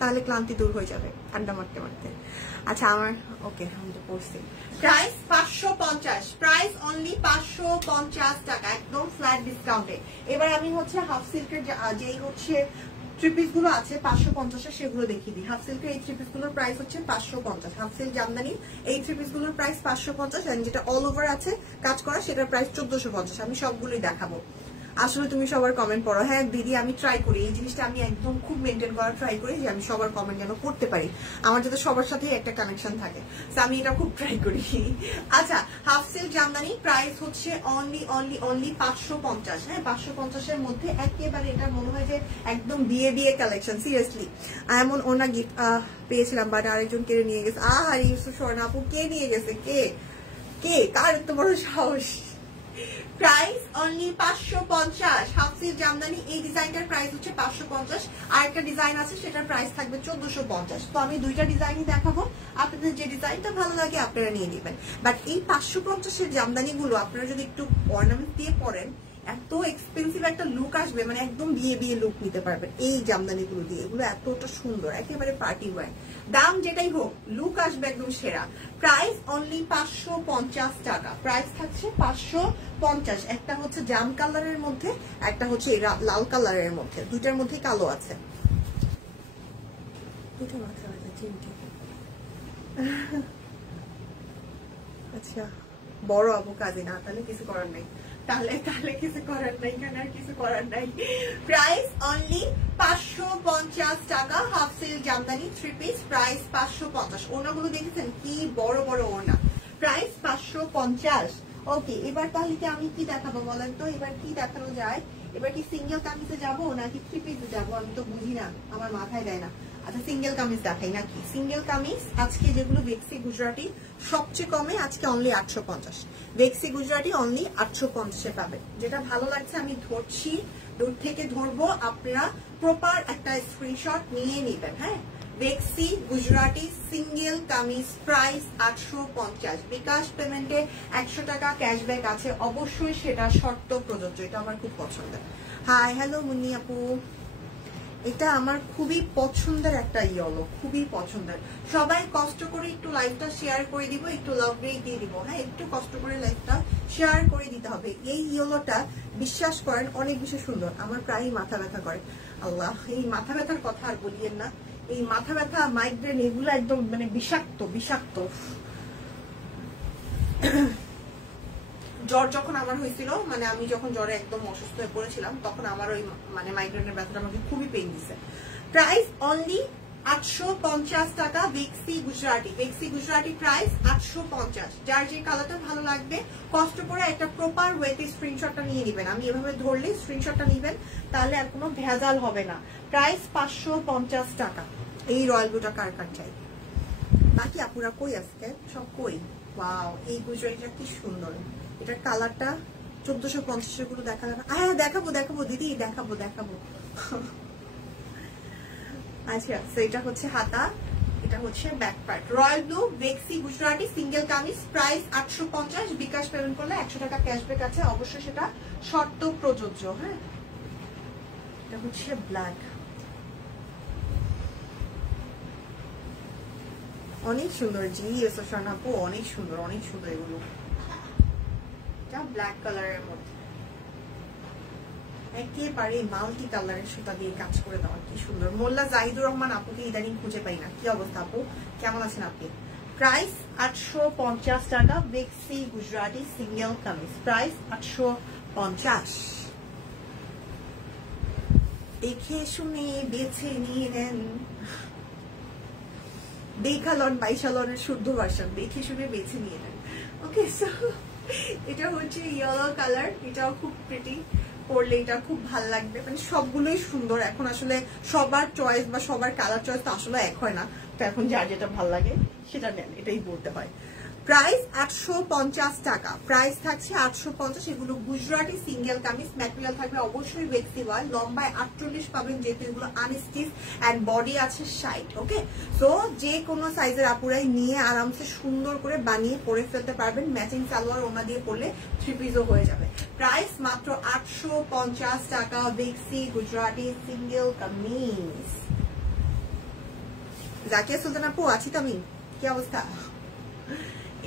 তাহলে ক্লান্তি দূর হয়ে যাবে আড্ডা মারতে মারতে। আচ্ছা আমার ওকে, আমি তো পড়ছি। প্রাইস 550, প্রাইস অনলি 550 টাকা, একদম ফ্ল্যাট ডিসকাউন্টে। এবার আমি হচ্ছে হাফ সিল্কের যেই হচ্ছে 3 পিস গুলো আছে 550-এর, সেগুলো দেখিয়ে দিই। হাফ সিল্কের এই 3 পিস গুলোর প্রাইস হচ্ছে 550। হাফ সিল্ক জামদানি এই 3 পিস গুলোর প্রাইস 550, আর যেটা অল ওভার আছে কাজ করা সেটার প্রাইস 1450। আমি সবগুলোই দেখাবো। আসলে তুমি সবার কমেন্ট পড়ো। হ্যাঁ দিদি আমি ট্রাই করি, এই জিনিসটা আমি একদম খুব মেনটেন করার ট্রাই করি, যে আমি সবার কমেন্ট যেন পড়তে পারি, আমার যাতে সবার সাথে একটা কানেকশন থাকে, আমি এটা খুব ট্রাই করি। আচ্ছা, হাফ সিল্ক জামদানি প্রাইস হচ্ছে অনলি 550। হ্যাঁ 550-এর মধ্যে একেবারে এটা মনে হয় যে একদম বিয়ে কালেকশন। সিরিয়াসলি এমন ওনা গিফট পেয়েছিলাম, বাট আরেকজন কেড়ে নিয়ে গেছে। আহারে ইউসুফ স্বর্ণা আপু, কে নিয়ে গেছে? কে কার এত বড় সাহস? Price only 550, half silk Jamdani. এই ডিজাইনটার প্রাইস হচ্ছে 550, আর একটা ডিজাইন আছে সেটার প্রাইস থাকবে 1450। তো আমি দুইটা ডিজাইনই দেখাবো, আপনাদের যে ডিজাইনটা ভালো লাগে আপনারা নিয়ে নেবেন। বাট এই 550-এর জামদানি গুলো আপনারা যদি একটু অর্নামেন্ট দিয়ে পরেন, এত এক্সপেন্সিভ একটা লুক আসবে, মানে একদম বিয়ে বিয়ে লুক নিতে পারবেন এই জামদানি গুলো দিয়ে। এগুলো এতটা সুন্দর, একেবারে পার্টি ওয়্যার। দাম যেটাই হোক, লুক আসবে একদম সেরা। প্রাইস অনলি 550 টাকা, প্রাইস থাকছে 550। একটা হচ্ছে জাম কালারের মধ্যে, একটা হচ্ছে লাল কালারের মধ্যে, দুইটার মধ্যে কালো আছে। আচ্ছা, বড় আপু কাজে না, তাহলে কিছু করার নাই, তাহলে কিছু করার নাই, কেন আর কিছু করার নাই। প্রাইস অনলি 550 টাকা, half silk Jamdani 3 piece, price 550। ওনাগুলো দেখেছেন কি বড় বড় ওনা, প্রাইস 550। ওকে, এবার তাহলে কি আমি কি দেখাবো বলেন তো? এবার কি দেখানো যায়? এবার কি সিঙ্গেল কামিজে যাবো নাকি 3 পিসে যাবো? আমি তো বুঝি না, আমার মাথায় দেয় না। আচ্ছা, সিঙ্গেল কামিজ দেখাই নাকি? সিঙ্গেল কামিজ আজকে যেগুলো বেক্সি গুজরাটি সবচেয়ে কমে, আজকে অনলি 850। বেক্সি গুজরাটি অনলি 850-এ পাবেন। যেটা ভালো লাগছে আমি ধরছি, দূর থেকে ধরবো, আপনারা প্রপার একটা স্ক্রিনশট নিয়ে নেবেন। হ্যাঁ, বেক্সি গুজরাটি সিঙ্গেল কামিজ প্রাইস 850। বিকাশ পেমেন্টে 100 টাকা ক্যাশব্যাক আছে, অবশ্যই সেটা শর্ত প্রযোজ্য। এটা আমার খুব পছন্দের। হাই, হ্যালো মুন্নি আপু, এটা আমার খুবই পছন্দের একটা ইয়েলো, খুবই পছন্দের। সবাই কষ্ট করে একটু লাইভটা শেয়ার করে দিব, একটু লাভ রেট দিয়ে দিব। হ্যাঁ, একটু কষ্ট করে লাইভটা শেয়ার করে দিতে হবে। এই ইয়েলোটা বিশ্বাস করেন অনেক বেশি সুন্দর। আমার প্রায়ই মাথা ব্যথা করে। আল্লাহ, এই মাথা ব্যথার কথা আর বলিয়েন না। এই মাথা ব্যথা, মাইগ্রেন, এগুলো একদম মানে বিষাক্ত বিষাক্ত। জ্বর যখন আমার হয়েছিল, মানে আমি যখন জ্বরে একদম অসুস্থ হয়ে পড়েছিলাম, তখন আমার ওই মানে মাইগ্রেনের ব্যথাটা আমাকে খুবই পেইন দিছে। প্রাইস অনলি 850 টাকা, বেক্সি গুজরাটি। বেক্সি গুজরাটি প্রাইস 850। যার যে কালারটা ভালো লাগবে কষ্ট করে একটা প্রপার ওয়েতে স্ক্রিনশটটা নিয়ে নেবেন। আমি এভাবে ধরলে স্ক্রিনশটটা নেবেন, তাহলে আর কোনো ভেজাল হবে না। প্রাইস 550 টাকা। এই রয়্যাল ব্লুটা কার কার চাই? বাকি আপুরা কই আজকে সব কই? ওয়াও, এই গুজরাটিটা কি সুন্দর। এটার কালারটা 1450 গুলো দেখা যাবে। হ্যাঁ, দেখাবো দেখাবো দিদি, দেখাবো দেখাবো। আচ্ছা, এটা হচ্ছে হাতা, এটা হচ্ছে ব্যাক পার্ট। রয়্যাল ব্লু বেক্সি Gujarati single kameez, price 850। BKash payment করলে 100 টাকা ক্যাশব্যাক আছে, অবশ্যই সেটা শর্ত প্রযোজ্য। হ্যাঁ, এটা হচ্ছে ব্ল্যাক, অনেক সুন্দর। জি এসোশন আপু, অনেক সুন্দর, অনেক সুন্দর এগুলো। ব্ল্যাক কালারের মধ্যে একেবারে মাল্টি কালারের সুতা দিয়ে কাজ করে দেওয়া, কি সুন্দর। মোল্লা জাহিদুর রহমান আপুকে ইদানিং খুঁজে পাই না, কি অবস্থা আপু, কেমন আছেন আপনি? প্রাইস 850 টাকা, বেক্সি গুজরাটি সিঙ্গেল কামিজ, প্রাইস 850। দেখে শুনে বেছে নিয়ে নেন। দেখালন বাইশালনের শুদ্ধ ভাষণ, দেখে শুনে বেছে নিয়ে নেন। ওকে, সো এটা হচ্ছে ইয়েলো কালার, এটাও খুব প্রিটি, পরলে এটা খুব ভাল লাগবে। মানে সবগুলোই সুন্দর। এখন আসলে সবার চয়েস বা সবার কালার চয়েস তো আসলে এক হয় না, তো এখন যার যেটা ভাল লাগে সেটা নেন, এটাই বলতে হয়। প্রাইস 850 টাকা, প্রাইস থাকছে 850। এগুলো গুজরাটি সিঙ্গেল কামিজ, ম্যাটেরিয়াল থাকবে অবশ্যই বেক্সি ওয়াল, লম্বায় 48 পাবেন, যেহেতু এগুলো আনস্টিচ এন্ড বডি আছে 60। ওকে, সো যে কোনো সাইজের আপুরাই নিয়ে আরামসে সুন্দর করে বানিয়ে পরে ফেলতে পারবেন। ম্যাচিং সালোয়ার ওনা দিয়ে পরলে 3 পিসও হয়ে যাবে। প্রাইস মাত্র 850 টাকা, বেক্সি গুজরাটি সিঙ্গেল কামিজ। জাকিয়া সুলতান আপু, আছি তো আমি, কি অবস্থা?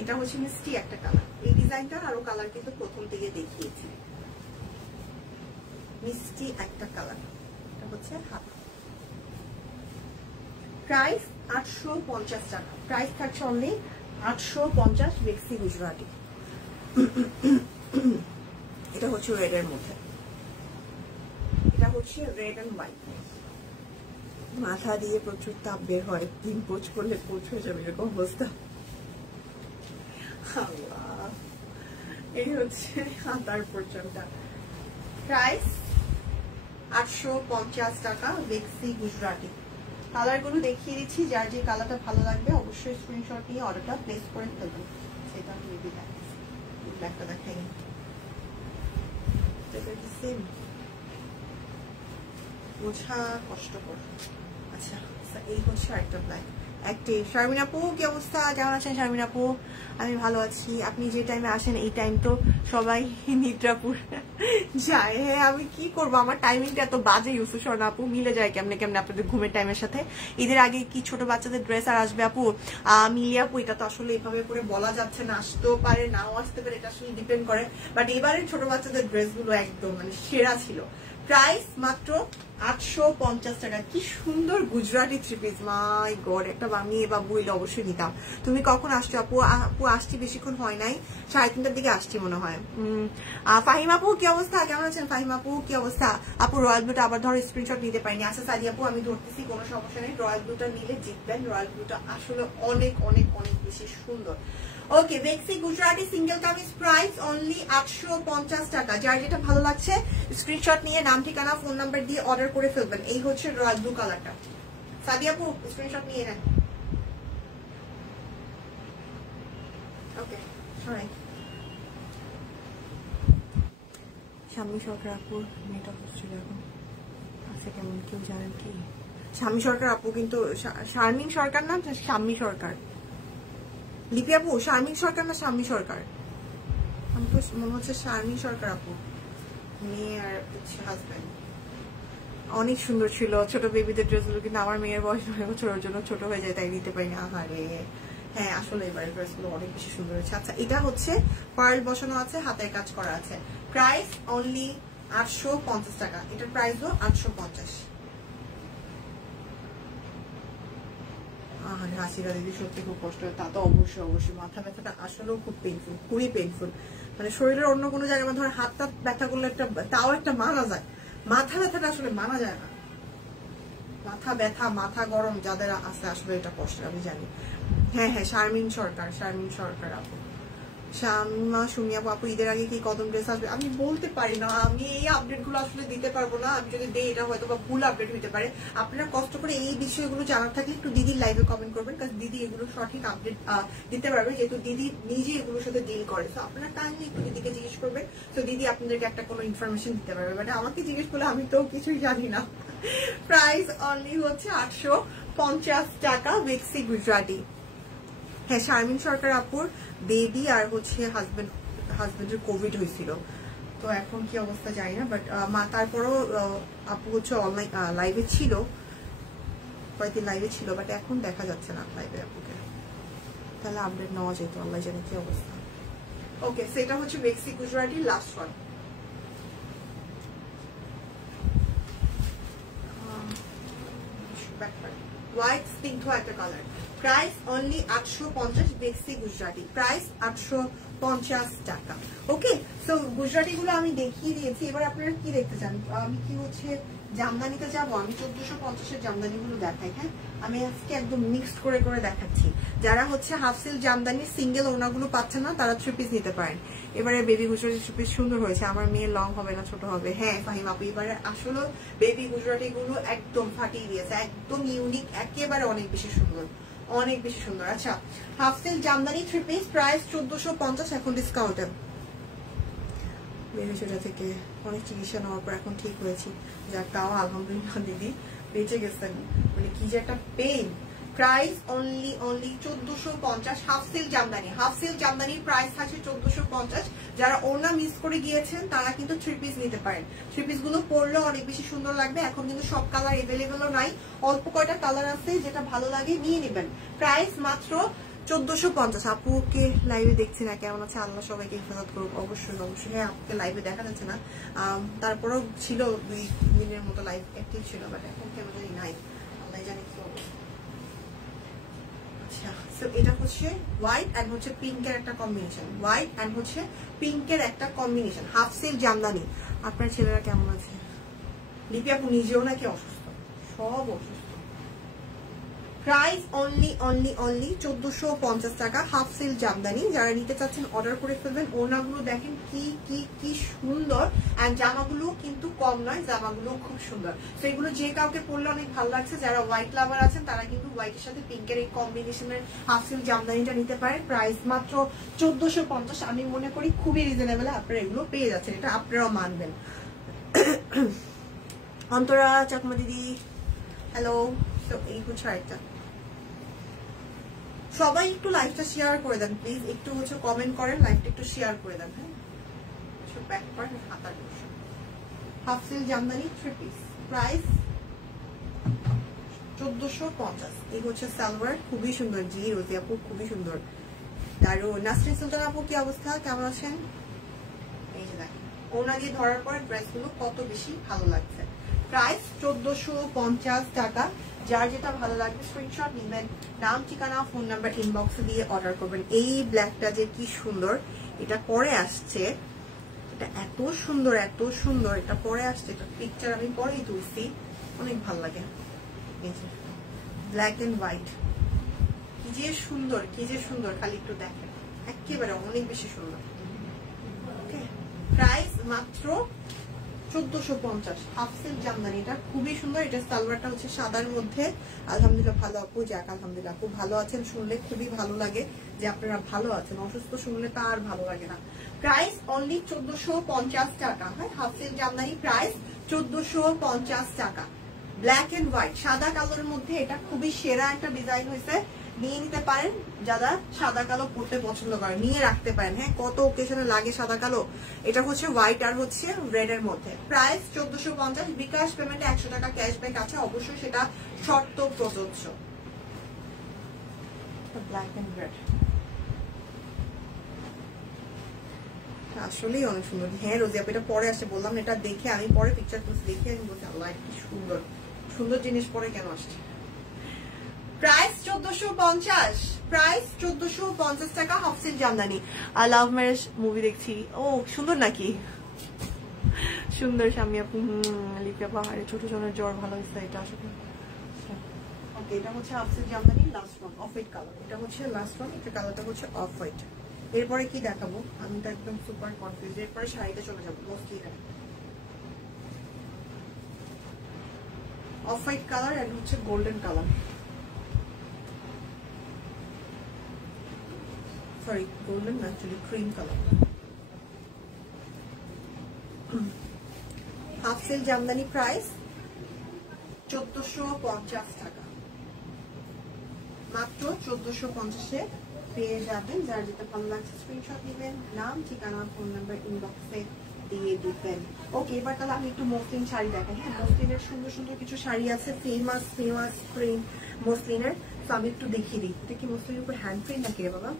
এটা হচ্ছে মিষ্টি একটা কালার। এই ডিজাইনটার আরো কালার কিন্তু প্রথম থেকে দেখিয়েছি। মিষ্টি একটা কালার, এটা হচ্ছে হাত। প্রাইস 850 টাকা, প্রাইস থাকছে অনলি 850, বেক্সি গুজরাটি। এটা হচ্ছে রেড এর মধ্যে, এটা হচ্ছে রেড এন্ড হোয়াইট। মাথা দিয়ে প্রচুর তাপ বের হয়, ডিম পোচ করলে পোচ হয়ে যাবে, এরকম অবস্থা। এই হচ্ছে হাতার পর্যন্ত। প্রাইস 850 টাকা, বেক্সি গুজরাটি। কালার গুলো দেখিয়ে দিচ্ছি, যার যে কালারটা ভালো লাগবে অবশ্যই স্ক্রিনশট নিয়ে অর্ডারটা প্লেস করে ফেলবেন। সেটা আমি ব্ল্যাকটা দেখাই। সেম বোঝা কষ্টকর। আচ্ছা এই হচ্ছে আরেকটা ব্ল্যাক। একটি শারমিন আপু কি অবস্থা, কেমন আছেন শারমিন আপু? আমি ভালো আছি। আপনি যে টাইমে আসেন এই টাইম তো সবাই নিদ্রাপুর যায়। হ্যাঁ আমি কি করবো, আমার টাইমিংটা এত বাজে ইউসুফ স্বর্ণা আপু, মিলে যায় কেমনে কেমনে আপনাদের ঘুমের টাইমের সাথে। ঈদের আগে কি ছোট বাচ্চাদের ড্রেস আর আসবে আপু? মিলিয়ে আপু এটা তো আসলে এভাবে করে বলা যাচ্ছে না, আসতেও পারে নাও আসতে পারে, এটা আসলে ডিপেন্ড করে। বাট এবারের ছোট বাচ্চাদের ড্রেসগুলো একদম মানে সেরা ছিল। প্রাইস মাত্র 850 টাকা। কি সুন্দর গুজরাটি থ্রি পিস, মাই গড, একটা আমি বা বইলে অবশ্যই নিতাম। তুমি কখন আসছো আপু? আপু আসছি বেশিক্ষণ হয় নাই, 3:30টার দিকে আসছি মনে হয়। ফাহিম আপু কি অবস্থা, কেমন আছেন? ফাহিম আপু কি অবস্থা? আপু রয়্যাল ব্লুটা আবার ধরো স্ক্রিনশট নিতে পারিনি। আচ্ছা সাদি আপু আমি ধরতেছি, কোনো সমস্যা নেই। রয়্যাল ব্লুটা নিলে জিতবেন, রয়্যাল ব্লুটা আসলে অনেক অনেক অনেক বেশি সুন্দর। ওকে বেক্সি Gujarati single kameez price only 850 টাকা। যার যেটা ভালো লাগছে স্ক্রিনশট নিয়ে নাম ঠিকানা ফোন নাম্বার দিয়ে অর্ডার করে ফেলবেন। এই হচ্ছে রয়্যাল ব্লু কালারটা। সাদিয়া আপু স্ক্রিনশট নিয়ে নেন। Okay alright. শাম্মী সরকার আপুর মেয়েটা হচ্ছিল এখন আছে কেমন কেউ জানেন কি? শাম্মী সরকার আপু কিন্তু শারমিন সরকার না, শাম্মী সরকার। লিপি আপু শারমিন সরকার না শাম্মী সরকার? আমি তো মনে হচ্ছে শারমিন সরকার আপু, মেয়ে আর হচ্ছে হাজব্যান্ড। অনেক সুন্দর ছিল ছোট বেবিদের ড্রেসগুলো, কিন্তু আমার মেয়ের বয়স 9 বছরের জন্য ছোট হয়ে যায়, তাই নিতে পারি না। আহারে হ্যাঁ আসলে এবারের ড্রেসগুলো অনেক বেশি সুন্দর হয়েছে। আচ্ছা এটা হচ্ছে পার্ল বসানো আছে, হাতের কাজ করা আছে। প্রাইস অনলি 850 টাকা। এটার প্রাইস হলো 850। হাসিরা দিদি সত্যি খুব কষ্ট হয়। তা তো অবশ্যই অবশ্যই, মাথা ব্যথাটা আসলেও খুব পেইনফুল, খুবই পেইনফুল। মানে শরীরের অন্য কোনো জায়গায় ধর হাতটা ব্যথা করলে একটা তাও একটা মানা যায়, মাথা ব্যথাটা আসলে মানা যায় না। মাথা ব্যথা মাথা গরম যাদের আছে আসলে এটা কষ্ট, আমি জানি। হ্যাঁ হ্যাঁ শারমিন সরকার, শারমিন সরকার আপু। শামা সুমিয়া আপু ঈদের আগে কি কদম ড্রেস আসবে? আমি বলতে পারি না, আমি এই আপডেট গুলো আসলে দিতে পারবো না। আমি যদি দেই এটা হয়তো বা ভুল আপডেট হতে পারে। আপনারা কষ্ট করে এই বিষয়গুলো জানার থাকলে একটু দিদির লাইভে কমেন্ট করবেন, কারণ দিদি এগুলো সঠিক আপডেট দিতে পারবে, যেহেতু দিদি নিজে এগুলোর সাথে ডিল করে। তো আপনারা কাইন্ডলি একটু দিদিকে জিজ্ঞেস করবেন, তো দিদি আপনাদেরকে একটা কোনো ইনফরমেশন দিতে পারবে। মানে আমাকে জিজ্ঞেস করলে আমি তো কিছুই জানি না। প্রাইস অনলি হচ্ছে 850 টাকা বেক্সি গুজরাটি। হ্যাঁ শারমিন সরকার আপুর বেবি আর হচ্ছে হাজবেন্ডের কোভিড হয়েছিল, তো এখন কি অবস্থা জানি না। বাট তারপরও আপু হচ্ছে অনলাইন লাইভে ছিল, কয়েকদিন লাইভে ছিল, বাট এখন দেখা যাচ্ছে না লাইভে আপুকে। তাহলে আপডেট নেওয়া যেত, আল্লাহ জানে কি অবস্থা। ওকে সেটা হচ্ছে বেক্সি গুজরাটি লাস্ট ওয়ান। হোয়াইট স্নিগ্ধ একটা কালার। প্রাইস অনলি 850 বেক্সি গুজরাটি। প্রাইস 850 টাকা। ওকে সো গুজরাটি গুলো আমি দেখিয়ে দিয়েছি, এবার আপনারা কি দেখতে চান? আমি কি হচ্ছে জামদানিতে যাবো? আমি 1450-এর জামদানি গুলো দেখাই। হ্যাঁ আমি আজকে একদম মিক্সড করে করে দেখাচ্ছি। যারা হচ্ছে হাফ সিল জামদানি সিঙ্গেল ওনাগুলো পাচ্ছেন না, তারা 3 পিস নিতে পারেন। এবারে বেবি গুজরাটি 3 পিস সুন্দর হয়েছে। আমার মেয়ে লং হবে না ছোট হবে। হ্যাঁ ফাহিম আপু এবারে আসলে বেবি গুজরাটি গুলো একদম ফাটিয়ে দিয়েছে, একদম ইউনিক, একেবারে অনেক বেশি সুন্দর, অনেক বেশি সুন্দর। আচ্ছা half silk Jamdani 3 piece price 1450, এখন ডিসকাউন্টে বেরিয়ে সেটা থেকে অনেক চিকিৎসা নেওয়ার পর এখন ঠিক হয়েছি। যাক তাও আলহামদুলিল্লাহ দিদি বেঁচে গেছেন, মানে কি যে একটা pain. Price only 1450 half silk Jamdani. Half silk জামদানির প্রাইস আছে 1450। যারা ওড়না মিস করে গিয়েছেন তারা কিন্তু 3 পিস নিতে পারেন। 3 পিস গুলো পরলেও অনেক বেশি সুন্দর লাগবে। এখন কিন্তু সব কালার এভেলেবেলও নাই, অল্প কয়টা কালার আছে, যেটা ভালো লাগে নিয়ে নেবেন। প্রাইস মাত্র 1450। আপুকে লাইভে দেখছি না, কেমন আছে? আল্লাহ সবাইকে হেফাজত করুক। অবশ্যই অবশ্যই। হ্যাঁ আপুকে লাইভে দেখা যাচ্ছে না, তারপরেও ছিল 2 দিনের মতো লাইভ অ্যাক্টিভ ছিল, বাট এখন কেন জানি নাই, আল্লাহ জানে কি অবস্থা। আচ্ছা সো এটা হচ্ছে হোয়াইট এন্ড হচ্ছে পিঙ্কের একটা কম্বিনেশন, হোয়াইট এন্ড হচ্ছে পিঙ্কের একটা কম্বিনেশন, হাফ সিল জামদানি। আপনার ছেলেরা কেমন আছে? লিপি আপু নিজেও নাকি অসুস্থ, সব অসুস্থ। প্রাইস অনলি 1450 টাকা, হাফ সিল জামদানি। যারা নিতে চাচ্ছেন অর্ডার করে ফেলবেন। ওড়নাগুলো দেখেন কি কি কি সুন্দর, এন্ড জামাগুলো কিন্তু কম নয়, জামাগুলো খুব সুন্দর। তো এগুলো যে কাউকে পরলে অনেক ভালো লাগছে। যারা হোয়াইট লাভার আছেন তারা কিন্তু হোয়াইটের সাথে পিঙ্কের এই কম্বিনেশনের হাফ সিল জামদানিটা নিতে পারেন। প্রাইস মাত্র 1450। আমি মনে করি খুবই রিজনেবল আপনারা এগুলো পেয়ে যাচ্ছেন, এটা আপনারাও মানবেন। অন্তরা চাকমা দিদি হ্যালো। তো এই হচ্ছে আরেকটা। সবাই একটু লাইভটা শেয়ার করে দেন প্লিজ, একটু হচ্ছে কমেন্ট করেন, লাইভটা একটু শেয়ার করে দেন। হ্যাঁ, ব্যাক পার্ট হাতার portion, half silk Jamdani 3 piece, price 1450। এই হচ্ছে সালোয়ার, খুবই সুন্দর। জি রোজি আপু খুবই সুন্দর, দারুন। নাসরিন সুলতান আপু কি অবস্থা, কেমন আছেন? এই যে দেখেন ওনা দিয়ে ধরার পর ড্রেসগুলো কত বেশি ভালো লাগছে। প্রাইস 1450 টাকা। যার যেটা ভালো লাগবে স্ক্রিনশট নেবেন, নাম ঠিকানা ফোন নাম্বার ইনবক্সে দিয়ে অর্ডার করবেন। এই ব্ল্যাকটা যে কি সুন্দর, এটা পরে আসছে, এটা এত সুন্দর এত সুন্দর, এটা পরে আসছে, এটা পিকচার আমি পরেই তুলছি, অনেক ভালো লাগে। এই যে ব্ল্যাক এন্ড হোয়াইট, কি যে সুন্দর কি যে সুন্দর, খালি একটু দেখেন, একেবারে অনেক বেশি সুন্দর। ওকে, প্রাইস মাত্র 1450, হাফ সিল্ক জামদানি। এটা খুবই সুন্দর। এটা সালোয়ারটা হচ্ছে সাদার মধ্যে। আলহামদুলিল্লাহ ভালো আপু, যাক আলহামদুলিল্লাহ খুব ভালো আছেন, শুনলে খুবই ভালো লাগে যে আপনারা ভালো আছেন। অসুস্থ শুনলে তা আর ভালো লাগে না। প্রাইস অনলি 1450 টাকা। হ্যাঁ, হাফ সিল্ক জামদানি, প্রাইস 1450 টাকা। ব্ল্যাক এন্ড হোয়াইট, সাদা কালোর মধ্যে এটা খুবই সেরা একটা ডিজাইন হয়েছে। নিয়ে নিতে পারেন, যারা সাদা কালো পরতে পছন্দ করেন নিয়ে রাখতে পারেন। হ্যাঁ, কত ওকেশনে লাগে সাদা কালো। এটা হচ্ছে হোয়াইট আর হচ্ছে রেড এর মধ্যে। প্রাইস 1450। বিকাশ পেমেন্টে 100 টাকা ক্যাশব্যাক আছে, অবশ্যই সেটা শর্ত প্রযোজ্য। ব্ল্যাক এন্ড রেড আসলেই অনেক সুন্দর। হ্যাঁ রোজি আপু, এটা পরে আসে, বললাম এটা দেখে আমি পরে পিকচার তুলছি, দেখে আমি বলছি আল্লাহ কি সুন্দর সুন্দর জিনিস পরে কেন আসছে। প্রাইস 1450, প্রাইস 1450 টাকা, half silk Jamdani. I love marriage movie দেখছি। ও সুন্দর নাকি, সুন্দর। স্বামী আপু লিপা পাহাড়ে ছোট জনের জ্বর ভালো হয়েছে, এটা আসলে ওকে। এটা হচ্ছে half silk Jamdani, last one of white colour. এটা হচ্ছে লাস্ট ওয়ান, এটা কালারটা হচ্ছে অফ হোয়াইট। এরপরে কি দেখাবো আমি তো একদম সুপার কনফিউজ। এরপরে শাড়িতে চলে যাবো, mostly off white colour and হচ্ছে গোল্ডেন কালার, সরি গোল্ডেন না, actually cream colour. Half silk Jamdani, price 1450 টাকা, মাত্র 1450-এ পেয়ে যাবেন। যার যেটা ভালো লাগছে স্ক্রিনশট নেবেন, নাম ঠিকানা ফোন নাম্বার ইনবক্সে দিয়ে দিবেন। ওকে, এবার তাহলে আমি একটু মসলিন শাড়ি দেখাই। হ্যাঁ, মসলিনের সুন্দর সুন্দর কিছু শাড়ি আছে, ফেমাস প্রিন্ট মসলিনের। তো আমি একটু দেখিয়ে দিই, এটা কি মসলিনের উপর হ্যান্ড প্রিন্ট নাকি রে বাবা?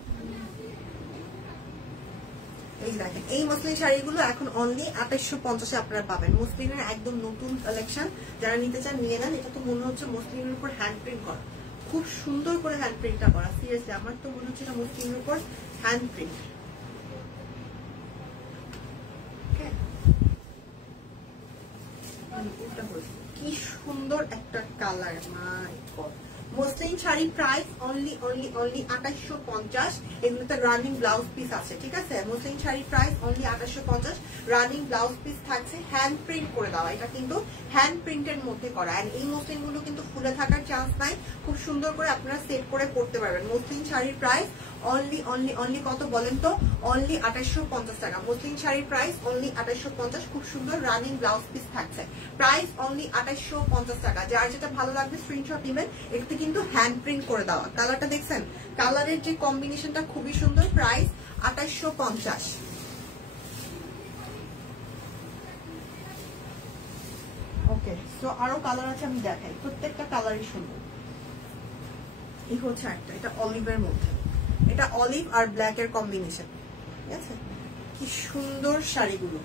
এই দেখেন, এই মসলিন শাড়িগুলো এখন অনলি 2850-এ আপনারা পাবেন। মসলিনের একদম নতুন কালেকশন, যারা নিতে চান নিয়ে নেন। এটা তো মনে হচ্ছে মসলিনের উপর হ্যান্ড প্রিন্ট করা, খুব সুন্দর করে হ্যান্ড প্রিন্টটা করা। সিরিয়াসলি আমার তো মনে হচ্ছে এটা মসলিনের উপর হ্যান্ড প্রিন্ট। কি সুন্দর একটা colour, my God. Muslin sari, price only 2850। এগুলোতে রানিং ব্লাউজ পিস আছে, ঠিক আছে? Muslin sari price only 2850, running blouse piece থাকছে, হ্যান্ড প্রিন্ট করে দেওয়া। এটা কিন্তু হ্যান্ড প্রিন্টের মধ্যে করা। আর এই মসলিন গুলো কিন্তু ফুলে থাকার চান্স নাই, খুব সুন্দর করে আপনারা সেট করে পড়তে পারবেন। মসলিন শাড়ির প্রাইস অনলি কত বলেন তো? অনলি 2850 টাকা। মসলিন শাড়ির প্রাইস অনলি 2850, খুব সুন্দর রানিং ব্লাউজ পিস থাকছে। প্রাইস অনলি 2850 টাকা। যার যেটা ভালো লাগবে স্ক্রিনশট নেবেন। এটাতে কিন্তু হ্যান্ড প্রিন্ট করে দেওয়া। কালারটা দেখছেন, কালারের যে কম্বিনেশনটা খুবই সুন্দর। প্রাইস 2850। ওকে, সো আরো কালার আছে, আমি দেখাই। প্রত্যেকটা কালারই সুন্দর। এই হচ্ছে একটা, এটা অলিভের মধ্যে, এটা অলিভ আর ব্ল্যাক এর কম্বিনেশন, ঠিক আছে? কি সুন্দর শাড়িগুলো,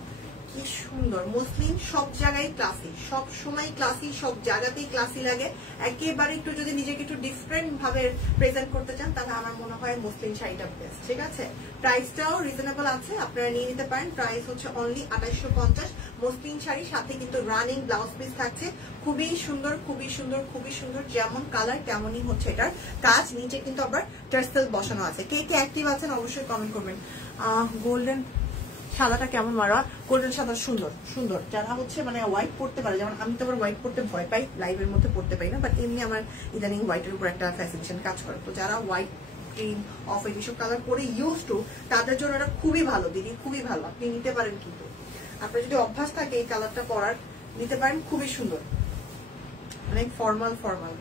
কি সুন্দর মসলিন, সব জায়গায় ক্লাসি, সব সময় ক্লাসি, সব জায়গাতেই ক্লাসি লাগে। একেবারে একটু যদি নিজেকে একটু ডিফারেন্ট ভাবে প্রেজেন্ট করতে চান তাহলে আমার মনে হয় মসলিন শাড়িটা বেস্ট। ঠিক আছে, প্রাইসটাও রিজনেবল আছে, আপনারা নিয়ে নিতে পারেন। প্রাইস হচ্ছে অনলি 2850। মসলিন শাড়ি, সাথে কিন্তু রানিং ব্লাউজ পিস থাকছে। খুবই সুন্দর, খুবই সুন্দর, খুবই সুন্দর, যেমন কালার তেমনই হচ্ছে এটার কাজ। নিচে কিন্তু আবার টার্সেল বসানো আছে। কে কে অ্যাক্টিভ আছেন অবশ্যই কমেন্ট করবেন। গোল্ডেন সাদাটা কেমন মারা? গোল্ডেন সাদা সুন্দর সুন্দর। যারা হচ্ছে মানে হোয়াইট পড়তে পারে, যেমন আমি তো আবার হোয়াইট পড়তে ভয় পাই, লাইভের মধ্যে পড়তে পারি না, বাট এমনি আমার ইদানিং হোয়াইটের উপর একটা ফ্যাসিনেশন কাজ করে। তো যারা হোয়াইট, ক্রিম, অফ এইসব কালার পরে ইউজ টু, তাদের জন্য এটা খুবই ভালো দিদি, খুবই ভালো। আপনি নিতে পারেন, কিন্তু আপনার যদি অভ্যাস থাকে এই কালারটা পরার, নিতে পারেন। খুবই সুন্দর, অনেক ফর্মাল ফর্মাল।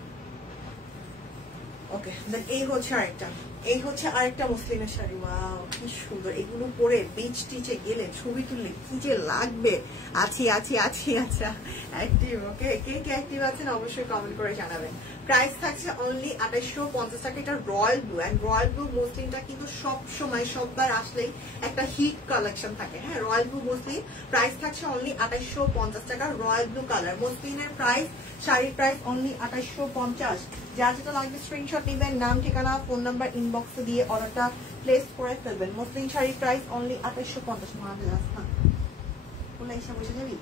ওকে, দেন এই হচ্ছে আরেকটা, এই হচ্ছে আরেকটা মুসলিমের শাড়ি। ওয়াও কি সুন্দর! এগুলো পরে বিচ টিচে গেলে ছবি তুললে কি যে লাগবে। আছি আছি আছি। আচ্ছা অ্যাক্টিভ, ওকে, কে কে অ্যাক্টিভ আছেন অবশ্যই কমেন্ট করে জানাবেন। প্রাইস থাকছে অনলি 2850 টাকা। এটা royal blue, and royal blue মসলিনটা কিন্তু সব সময় সববার আসলেই একটা হিট কালেকশন থাকে। হ্যাঁ, রয়্যাল ব্লু মসলিন। প্রাইস থাকছে অনলি 2850 টাকা। রয়্যাল ব্লু কালার মসলিনের প্রাইস, শাড়ির প্রাইস অনলি 2850। যার যেটা লাগবে স্ক্রিনশট নেবেন, নাম, ঠিকানা, ফোন নাম্বার ইনবক্সে দিয়ে অর্ডারটা প্লেস করে ফেলবেন। মসলিন শাড়ির প্রাইস অনলি 2850। মাঝে রাস্তা বলে এসে বসে যাবি,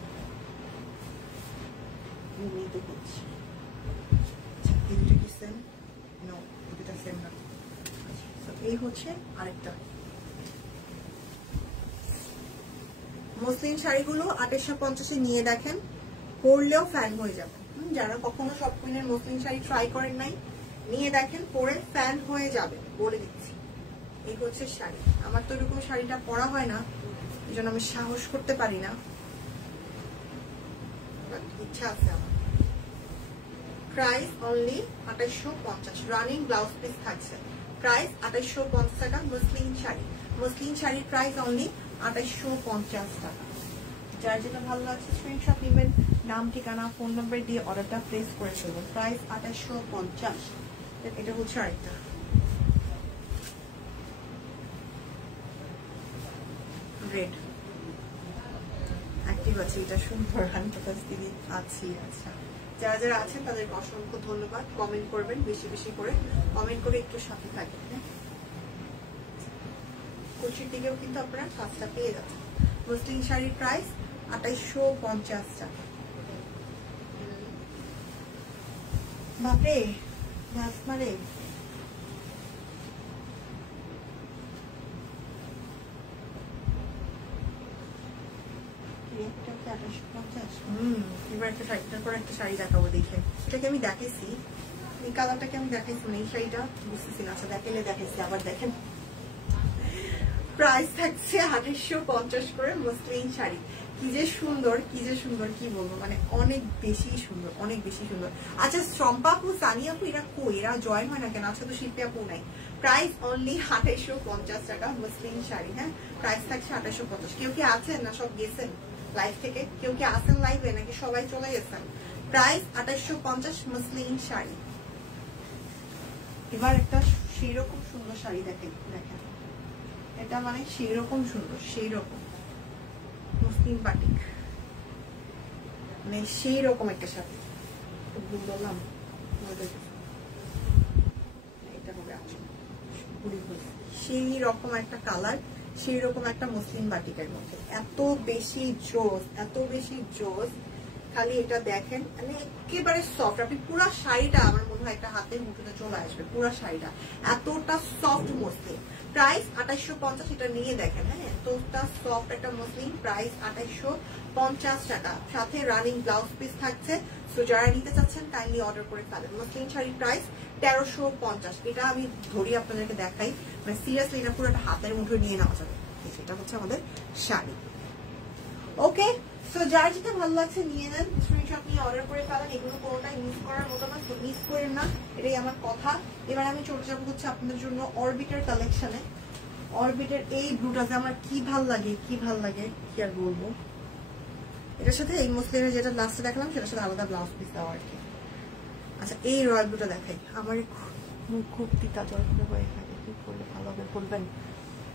নিতে করছি। এই হচ্ছে আরেকটা মসলিন শাড়িগুলো 2850 নিয়ে দেখেন, পরলেও ফ্যান হয়ে যাবে। যারা কখনো সব কুইনের মসলিন শাড়ি ট্রাই করেন নাই, নিয়ে দেখেন, পরে ফ্যান হয়ে যাবে, বলে দিচ্ছি। এই হচ্ছে শাড়ি। আমার তো এরকম শাড়িটা পরা হয় না, এই জন্য আমি সাহস করতে পারি না, ইচ্ছা আছে আমার। Price only 2850। Running blouse piece থাকছে। প্রাইস 2850 টাকা। মসলিন শাড়ি, মসলিন শাড়ির প্রাইস অনলি 2850 টাকা। যার যেটা ভালো লাগছে স্ক্রিনশট নেবেন, নাম, ঠিকানা, ফোন নাম্বার দিয়ে অর্ডারটা প্লেস করে ফেলবেন। প্রাইস 2850। এটা হচ্ছে আরেকটা রেড, অ্যাক্টিভ আছে, এটা সুন্দর। দিদি আছি। আচ্ছা, যারা যারা আছেন তাদেরকে অসংখ্য ধন্যবাদ। কমেন্ট করবেন, বেশি বেশি করে কমেন্ট করে একটু সাথে থাকবেন। কুচির দিকেও কিন্তু আপনারা কাজটা পেয়ে যাচ্ছেন। মসলিন শাড়ির প্রাইস 2850 টাকা। বাপরে মারে, এবার একটা শাড়ি, তারপর একটা শাড়ি দেখাবো। দেখে এটাকে আমি দেখাইছি, এই কালারটাকে আমি দেখাইছি না, এই শাড়িটা বুঝতেছি না। আচ্ছা দেখাইলে দেখাইছি, আবার দেখেন। প্রাইস থাকছে 2850 করে। মসলিন শাড়ি কি যে সুন্দর, কি যে সুন্দর, কি বলবো, মানে অনেক বেশি সুন্দর, অনেক বেশি সুন্দর। আচ্ছা শম্পা আপু, সানি আপু, এরা কই? এরা জয়েন হয় না কেন? আচ্ছা তো শিল্পী আপু নাই। প্রাইস অনলি 2850 টাকা। মসলিন শাড়ি, হ্যাঁ, প্রাইস থাকছে 2850। কেউ কি আছেন না সব গেছেন লাইভ থেকে? কেউ কি আছেন লাইভে নাকি সবাই চলে গেছেন? Price 2850 muslin sari. এবার একটা সেই রকম সুন্দর শাড়ি দেখেন, দেখেন এটা মানে সেই রকম সুন্দর, সেই রকম মুসলিম বাটিক, মানে সেই রকম একটা শাড়ি বললাম। এটা হবে সেই রকম একটা কালার, সেই রকম একটা মুসলিম বাটিকের মধ্যে। এত বেশি জোস, এত বেশি জোস। খালি এটা দেখেন, মানে একেবারে সফট। আপনি পুরো শাড়িটা, আমার মনে হয় একটা হাতের মুঠোতে চলে আসবে পুরো শাড়িটা, এতটা সফট মসলিন। প্রাইস 2850। এটা নিয়ে দেখেন, হ্যাঁ, এতটা সফট একটা মসলিন। প্রাইস 2850 টাকা। সাথে রানিং ব্লাউজ পিস থাকছে। তো যারা নিতে চাচ্ছেন কাইন্ডলি অর্ডার করে ফেলেন। মসলিন শাড়ির প্রাইস 1350। এটা আমি ধরি আপনাদেরকে দেখাই, মানে সিরিয়াসলি এটা পুরো একটা হাতের মুঠো নিয়ে নেওয়া যাবে। এটা হচ্ছে আমাদের শাড়ি। ওকে, সো যার যেটা ভালো লাগছে নিয়ে নেন, স্ক্রিনশট নিয়ে অর্ডার করে ফেলেন। এগুলো কোনোটাই মিস করার মতো না, মিস করেন না, এটাই আমার কথা। এবার আমি চলে যাবো হচ্ছে আপনাদের জন্য অরবিটের কালেকশনে। অরবিটের এই ব্লুটাতে আমার কি ভাল লাগে, কি ভাল লাগে কি আর বলবো। এটার সাথে এই মসলিনের যেটা লাস্টে দেখালাম সেটার সাথে আলাদা ব্লাউজ পিস দেওয়া আর কি। আচ্ছা এই রয়্যাল ব্লুটা দেখাই। আমার মুখ খুব তিতা জল হয়ে থাকে, কি করলে ভালো হবে বলবেন?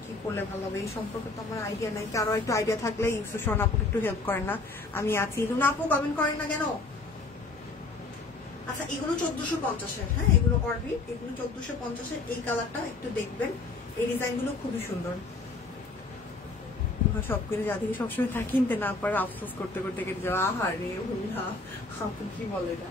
কি করলে ভালো হবে এই সম্পর্কে তো আমার আইডিয়া নাই, কারো একটু আইডিয়া থাকলে ইউসু সোনা আপুকে একটু হেল্প করেন না, আমি আছি। লুনা আপু কমেন্ট করেন না কেন? আচ্ছা এগুলো 1450-এর, হ্যাঁ এগুলো অরবিট, এগুলো 1450-এর। এই কালারটা একটু দেখবেন, এই ডিজাইন গুলো খুবই সুন্দর। সব কিনে যা থেকে সবসময় তা কিনতে না পারে আফসোস করতে করতে কেটে যাওয়া। আহারে ভুলা আপু কি বলে না,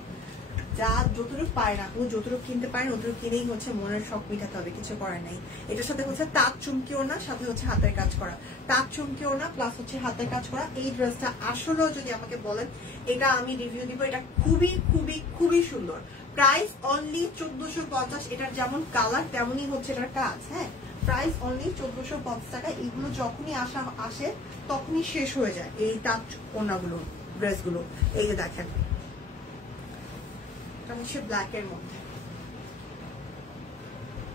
যা যতটুকু পায় না, ও যতটুকু কিনতে পারে অতটুকু কিনেই হচ্ছে মনের শখ মিটাতে হবে, কিছু করার নাই। এটার সাথে হচ্ছে তাঁত চুমকি ওড়না, সাথে হচ্ছে হাতের কাজ করা, তাঁত চুমকি ওড়না প্লাস হচ্ছে হাতের কাজ করা। এই ড্রেসটা আসলেও যদি আমাকে বলেন এটা আমি রিভিউ দিব, এটা খুবই খুবই খুবই সুন্দর। Price only 1450। এটার যেমন কালার তেমনই হচ্ছে এটার কাজ, হ্যাঁ প্রাইস অনলি 1450 টাকা। এগুলো যখনই আসে তখনই শেষ হয়ে যায় এই তাঁত ওড়নাগুলো, ড্রেসগুলো। এই যে দেখেন হচ্ছে ব্ল্যাক এর মধ্যে,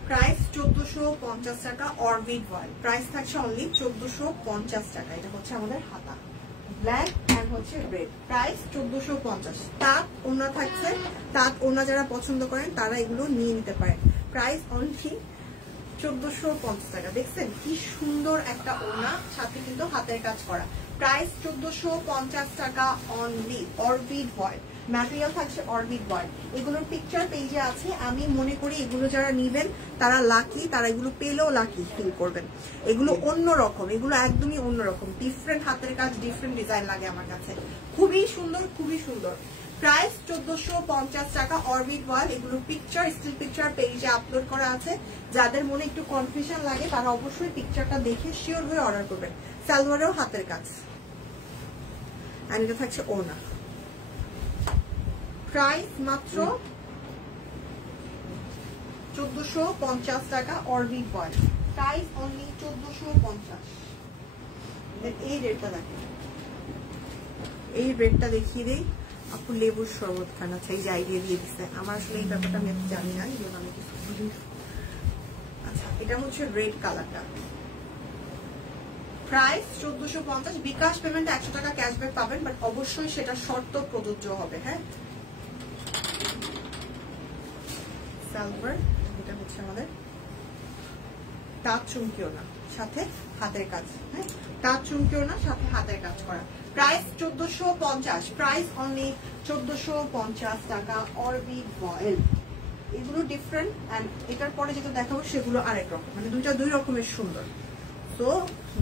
প্রাইস 1450 টাকা। অরবিট ওয়াল প্রাইস থাকছে অনলি 1450 টাকা। এটা হচ্ছে আমাদের হাতা, ব্ল্যাক এন্ড হচ্ছে রেড, প্রাইস 1450। তাঁত ওড়না থাকছে, তাঁত ওড়না যারা পছন্দ করেন তারা এগুলো নিয়ে নিতে পারেন। প্রাইস অনলি 1450 টাকা। দেখছেন কি সুন্দর একটা ওড়না, সাথে কিন্তু হাতের কাজ করা। প্রাইস 1450 টাকা অনলি। অরবিট ওয়াল ম্যাটেরিয়াল থাকছে অরবিট ওয়াল। এগুলোর পিকচার পেজে আছে। আমি মনে করি এগুলো যারা নিবেন তারা লাকি, তারা এগুলো পেলেও লাকি ফিল করবেন। এগুলো অন্যরকম, এগুলো একদমই অন্যরকম, ডিফারেন্ট হাতের কাজ, ডিফারেন্ট ডিজাইন লাগে আমার কাছে। খুবই সুন্দর, খুবই সুন্দর। প্রাইস 1450 টাকা। অরবিট ওয়াল, এগুলোর পিকচার স্টিল পিকচার পেজে আপলোড করা আছে। যাদের মনে একটু কনফিউশন লাগে তারা অবশ্যই পিকচারটা দেখে শিওর হয়ে অর্ডার করবেন। সালোয়ারেও হাতের কাজ, আর এটা থাকছে ওড়না। প্রাইস মাত্র 1450 টাকা। অরবিট ওয়াল প্রাইস অনলি 1450। এই রেটটা দেখেন, এই রেটটা দেখিয়ে দিই। আপু লেবুর শরবত খান, আচ্ছা এই যে আইডিয়া দিয়ে দিচ্ছে। আমার আসলে এই ব্যাপারটা আমি জানি না, এই জন্য আমি কিছু বলি। আচ্ছা এটা হচ্ছে রেড কালারটা, প্রাইস 1450। বিকাশ পেমেন্টে 100 টাকা ক্যাশব্যাক পাবেন, বাট অবশ্যই সেটা শর্ত প্রযোজ্য হবে, হ্যাঁ। সালভার, এটা হচ্ছে আমাদের তাঁত চুমকি ওড়না, সাথে হাতের কাজ, হ্যাঁ তাঁত চুমকি ওড়না সাথে হাতের কাজ করা। প্রাইস 1450, প্রাইস অনলি 1450 টাকা। অরবিট ওয়াল, এগুলো ডিফারেন্ট, এন্ড এটার পরে যেটা দেখাবো সেগুলো আরেক রকম, মানে দুইটা দুই রকমের সুন্দর। তো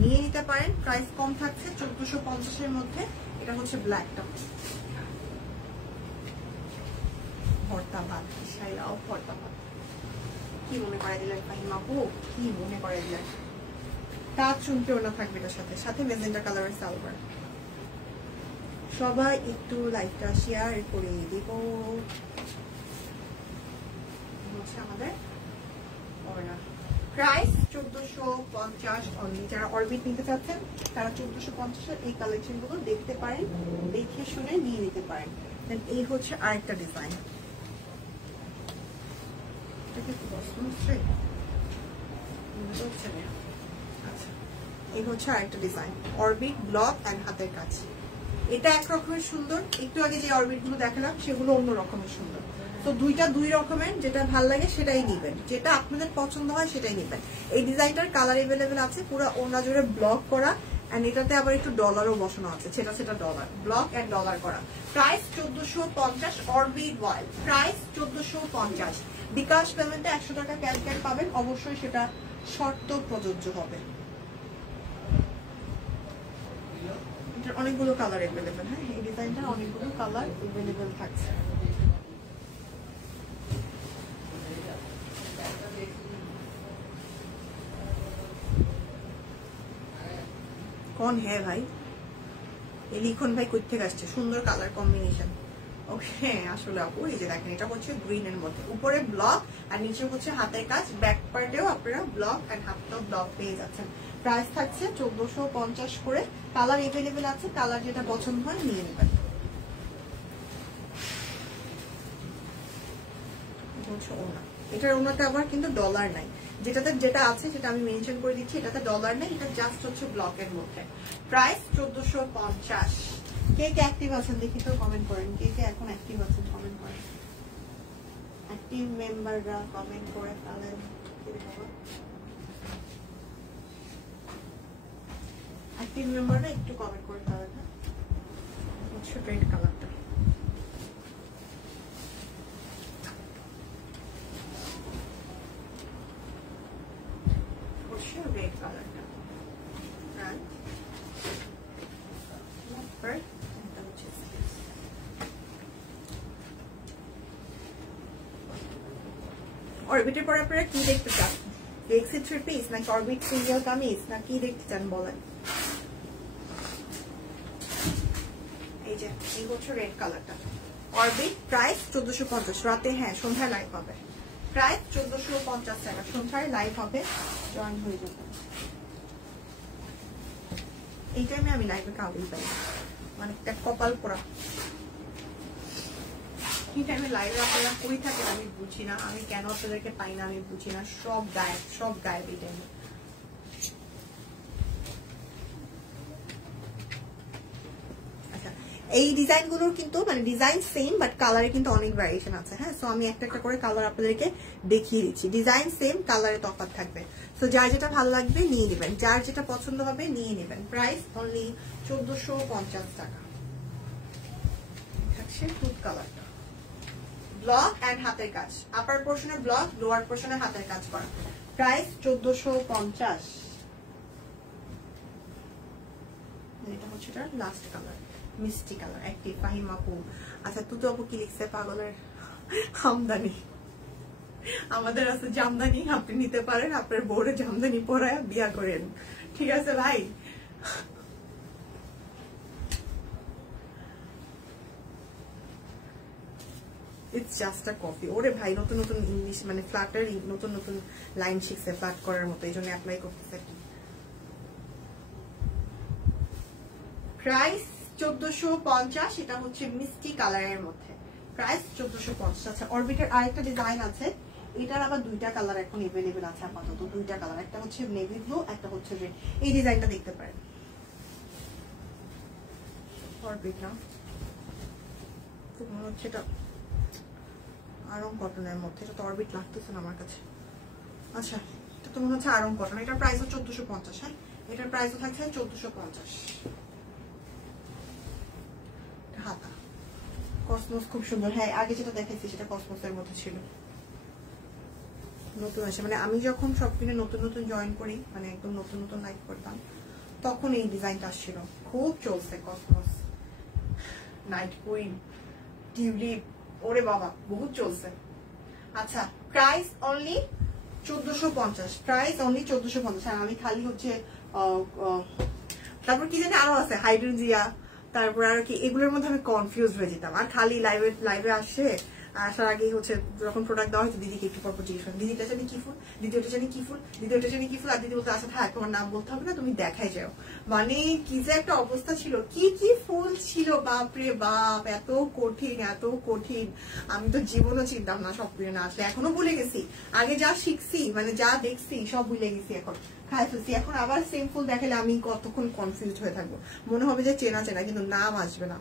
নিয়ে নিতে পারেন, প্রাইস কম থাকছে 1450 এর মধ্যে। এটা হচ্ছে ব্ল্যাকটা, ভর্তা ভাত, শাইলাও ভর্তা ভাত। কি মনে করে দিলেন ফাহিমা আপু, কি মনে করে দিলেন? তাঁত চুমকি ওড়না থাকবে এটার সাথে, সাথে মেজেন্টা কালারের সালোয়ার। সবাই একটু লাইকটা শেয়ার করে দিব। হচ্ছে আমাদের ওড়না, প্রাইস 1450 অনলি। যারা অরবিট নিতে চাচ্ছেন তারা 1450 এই কালেকশন গুলো দেখতে পারেন, দেখে শুনে নিয়ে নিতে পারেন। দেন এই হচ্ছে আরেকটা ডিজাইন, আচ্ছা এই হচ্ছে আরেকটা ডিজাইন, অরবিট ব্লক এন্ড হাতের কাজ। এটা এক রকমের সুন্দর, একটু আগে যে অরবিট গুলো দেখালাম সেগুলো অন্য রকমের সুন্দর। তো দুইটা দুই রকমের, যেটা ভাল লাগে সেটাই নিবেন, যেটা আপনাদের পছন্দ হয় সেটাই নিবেন। এই ডিজাইনটার কালার এভেলেবেল আছে, পুরো ওড়না জুড়ে ব্লক করা, এন্ড এটাতে আবার একটু ডলারও বসানো আছে, সেটা ডলার, ব্লক এন্ড ডলার করা। প্রাইস 1450। অরবিট ওয়াল প্রাইস 1450। বিকাশ পেমেন্টে 100 টাকা ক্যাশব্যাক পাবেন, অবশ্যই সেটা শর্ত প্রযোজ্য হবে। এটার অনেকগুলো কালার এভেলেবেল, হ্যাঁ এই ডিজাইনটার অনেকগুলো কালার এভেলেবেল থাকছে। कौन है भाई? এই লিখন ভাই কই থেকে আসছে? সুন্দর কালার কম্বিনেশন। ওকে আসলে আপু এই যে দেখেন, এটা হচ্ছে গ্রিন এর মধ্যে, উপরে ব্লক আর নিচে হচ্ছে হাতের কাজ। ব্যাক পার্টেও আপনারা ব্লক এন্ড হাতটাও ব্লক পেয়ে যাচ্ছেন। প্রাইস থাকছে 1450 করে। কালার এভেলেবেল আছে, কালার যেটা পছন্দ হয় নিয়ে নেবেন। এটার ওনাতে আবার কিন্তু ডলার নাই, যেটাতে যেটা আছে সেটা আমি মেনশন করে দিচ্ছি, এটাতে ডলার নেই, এটা জাস্ট হচ্ছে ব্লকের মধ্যে। প্রাইস 1450। কে কে অ্যাক্টিভ আছেন দেখি তো কমেন্ট করেন, কে কে এখন অ্যাক্টিভ আছেন কমেন্ট করেন। অ্যাক্টিভ মেম্বাররা কমেন্ট করে ফেলেন। 3 মেম্বাররা একটু কমেন্ট করে দাও না, হচ্ছে রেড কালারটা। হচ্ছে রেড কালারটা, অরবিটের পরে আপনারা কি দেখতে চান? বেক্সি থ্রি পিস নাকি অরবিট সিঙ্গেল কামিজ না কি দেখতে চান বলেন? এই যে এই হচ্ছে রেড কালারটা অরবিট, প্রাইস 1450 রাতে, হ্যাঁ সন্ধ্যায় লাইভ হবে, প্রাইস 1450 টাকা, সন্ধ্যায় লাইভ হবে, জয়েন হয়ে যাবে। এই টাইমে আমি লাইভে কাউকেই পাই না, মানে একটা কপাল পোড়া। কি টাইমে লাইভে আপনারা কই থাকেন আমি বুঝি না, আমি কেন আপনাদেরকে পাই না আমি বুঝি না, সব গায়েব এই টাইমে। আচ্ছা এই ডিজাইন গুলোর কিন্তু মানে ডিজাইন সেম বাট কালারে কিন্তু অনেক ভ্যারিয়েশন আছে, হ্যাঁ। সো আমি একটা একটা করে কালার আপনাদেরকে দেখিয়ে দিচ্ছি, ডিজাইন সেম কালারে তফাৎ থাকবে। সো যার যেটা ভালো লাগবে নিয়ে নেবেন, যার যেটা পছন্দ হবে নিয়ে নেবেন। প্রাইস অনলি 1450 টাকা। থাকছে ফুড কালারটা, ব্লক এন্ড হাতের কাজ, আপার পোর্শনে ব্লক, লোয়ার পোর্শনে হাতের কাজ করা, প্রাইস 1450। এটা হচ্ছে এটার লাস্ট কালার, মিষ্টি কালার, একটি ফাহিম আপু। আচ্ছা তুতু আপু কি লিখছে? পাগলের আমদানি, আমাদের আছে জামদানি, আপনি নিতে পারেন, আপনার বউরে জামদানি পরায় বিয়া করেন, ঠিক আছে ভাই? It's just a coffee. ওরে ভাই নতুন নতুন ইংলিশ মানে ফ্ল্যাটের নতুন নতুন লাইন শিখছে ফ্ল্যাট করার মতো, এই জন্য অ্যাপ্লাই করতেছে। প্রাইস 1450, এটা হচ্ছে মিষ্টি কালারের মধ্যে, প্রাইস 1450। আচ্ছা অরবিটের আরেকটা ডিজাইন আছে, এটার আবার দুইটা কালার এখন এভেলেবেল আছে আপাতত, দুইটা কালার, একটা হচ্ছে নেভি ব্লু, একটা হচ্ছে রেড। এই ডিজাইনটা দেখতে পারেন, অরবিট না মনে হচ্ছে এটা আরং কটনের মধ্যে, এটা তো অরবিট লাগতেছে না আমার কাছে। আচ্ছা এটা তো মনে হচ্ছে আরং কটন, এটার প্রাইসও 1450, হ্যাঁ এটার প্রাইসও থাকছে 1450। হাতা কসমস খুব সুন্দর, হ্যাঁ আগে যেটা দেখাইছি সেটা কসমসের মধ্যে ছিল, নতুন আসে মানে আমি যখন সব কিনে নতুন নতুন জয়েন করি, মানে একদম নতুন নতুন লাইভ করতাম, তখন এই ডিজাইনটা আসছিল, খুব চলছে কসমস, নাইট কুইন, টিউলিপ, ওরে বাবা বহুত চলছে। আচ্ছা প্রাইস অনলি 1450, প্রাইস অনলি 1450। আর আমি খালি হচ্ছে তারপর কি জানি আরো আছে হাইড্রোজিয়া, তারপর আর কি এগুলোর মধ্যে আমি কনফিউজ হয়ে যেতাম, আর খালি লাইভে আসার আগেই হচ্ছে যখন প্রোডাক্ট দেওয়া হয়েছে দিদিকে একটু পর জিজ্ঞেস করেন, দিদি এটা জানি কি ফুল, দিদি ওটা জানি কি ফুল, দিদি ওটা জানি কি ফুল, আর দিদি বলতে আচ্ছা থাক তোমার নাম বলতে হবে না তুমি দেখাই যাও। মানে কি যে একটা অবস্থা ছিল, কি কি ফুল ছিল বাপরে বাপ, এত কঠিন এত কঠিন, আমি তো জীবনও চিনতাম না সব না আসলে, এখনো ভুলে গেছি, আগে যা শিখছি মানে যা দেখছি সব ভুলে গেছি, এখন খাই ফেলছি, এখন আবার সেম ফুল দেখালে আমি কতক্ষণ কনফিউজ হয়ে থাকবো, মনে হবে যে চেনা চেনা কিন্তু নাম আসবে না।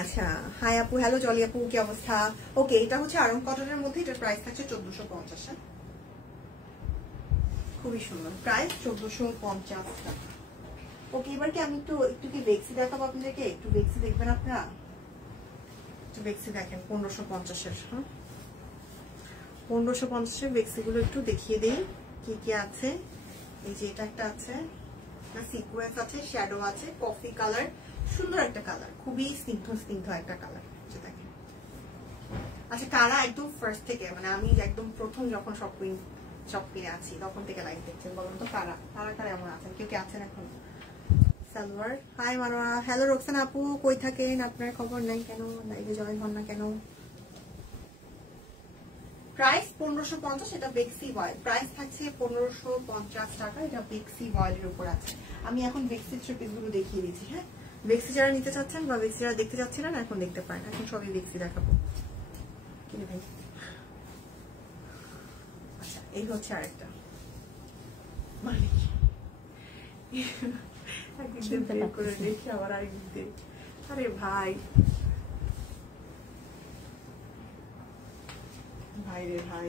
আচ্ছা হাই আপু, হ্যালো জলি আপু কি অবস্থা? ওকে এটা হচ্ছে আরং কটনের মধ্যে, এটার প্রাইস থাকছে 1450, খুবই সুন্দর, প্রাইস 1450 টাকা। ওকে এবার কি আমি একটু কি বেক্সি দেখাবো আপনাদেরকে, একটু বেক্সি দেখবেন আপনারা, একটু বেক্সি দেখেন 1550-এর, 1550-এর বেক্সি গুলো একটু দেখিয়ে দিই কি কি আছে। এই যে এটা একটা আছে, সিকোয়েন্স আছে, শ্যাডো আছে, কফি কালার, সুন্দর একটা কালার, খুবই স্নিগ্ধ স্নিগ্ধ একটা কালার। আচ্ছা কারা একদম ফার্স্ট থেকে মানে আমি একদম প্রথম যখন সব কিনে আছি তখন থেকে লাইভ দেখছেন বলুন তো, কারা এমন আছেন? কেউ কি আছেন এখন? সালোয়ার, হাই মারোয়া, হ্যালো রোকসানা আপু কই থাকেন, আপনার খবর নাই কেন, লাইভে জয়েন হন না কেন? প্রাইস 1550, এটা বেক্সি ওয়াইল, প্রাইস থাকছে 1550 টাকা, এটা বেক্সি ওয়াইলের উপর আছে। আমি এখন বেক্সি থ্রি পিস গুলো দেখিয়ে দিচ্ছি, হ্যাঁ বেক্সি যারা নিতে চাচ্ছেন বা বেক্সি যারা দেখতে চাচ্ছেন এখন দেখতে পারেন, এখন সবই বেক্সি দেখাবো। আচ্ছা এই হচ্ছে আরেকটা, মানে করে দেখি আবার আরেকদিন, আরে ভাই রে ভাই,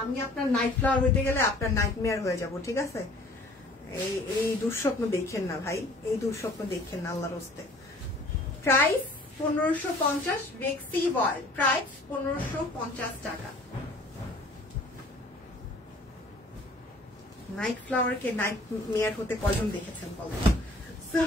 আমি আপনার নাইট ফ্লাওয়ার হইতে গেলে আপনার নাইটমেয়ার হয়ে যাব, ঠিক আছে? এই দুঃস্বপ্ন দেখেন না ভাই, এই দুঃস্বপ্ন দেখেন না আল্লাহর হস্তে। প্রাইস 1550, বেক্সি ভয়েল, প্রাইস 1550 টাকা। নাইট ফ্লাওয়ার কে নাইট মেয়ার হতে কজন দেখেছেন বলেন? সো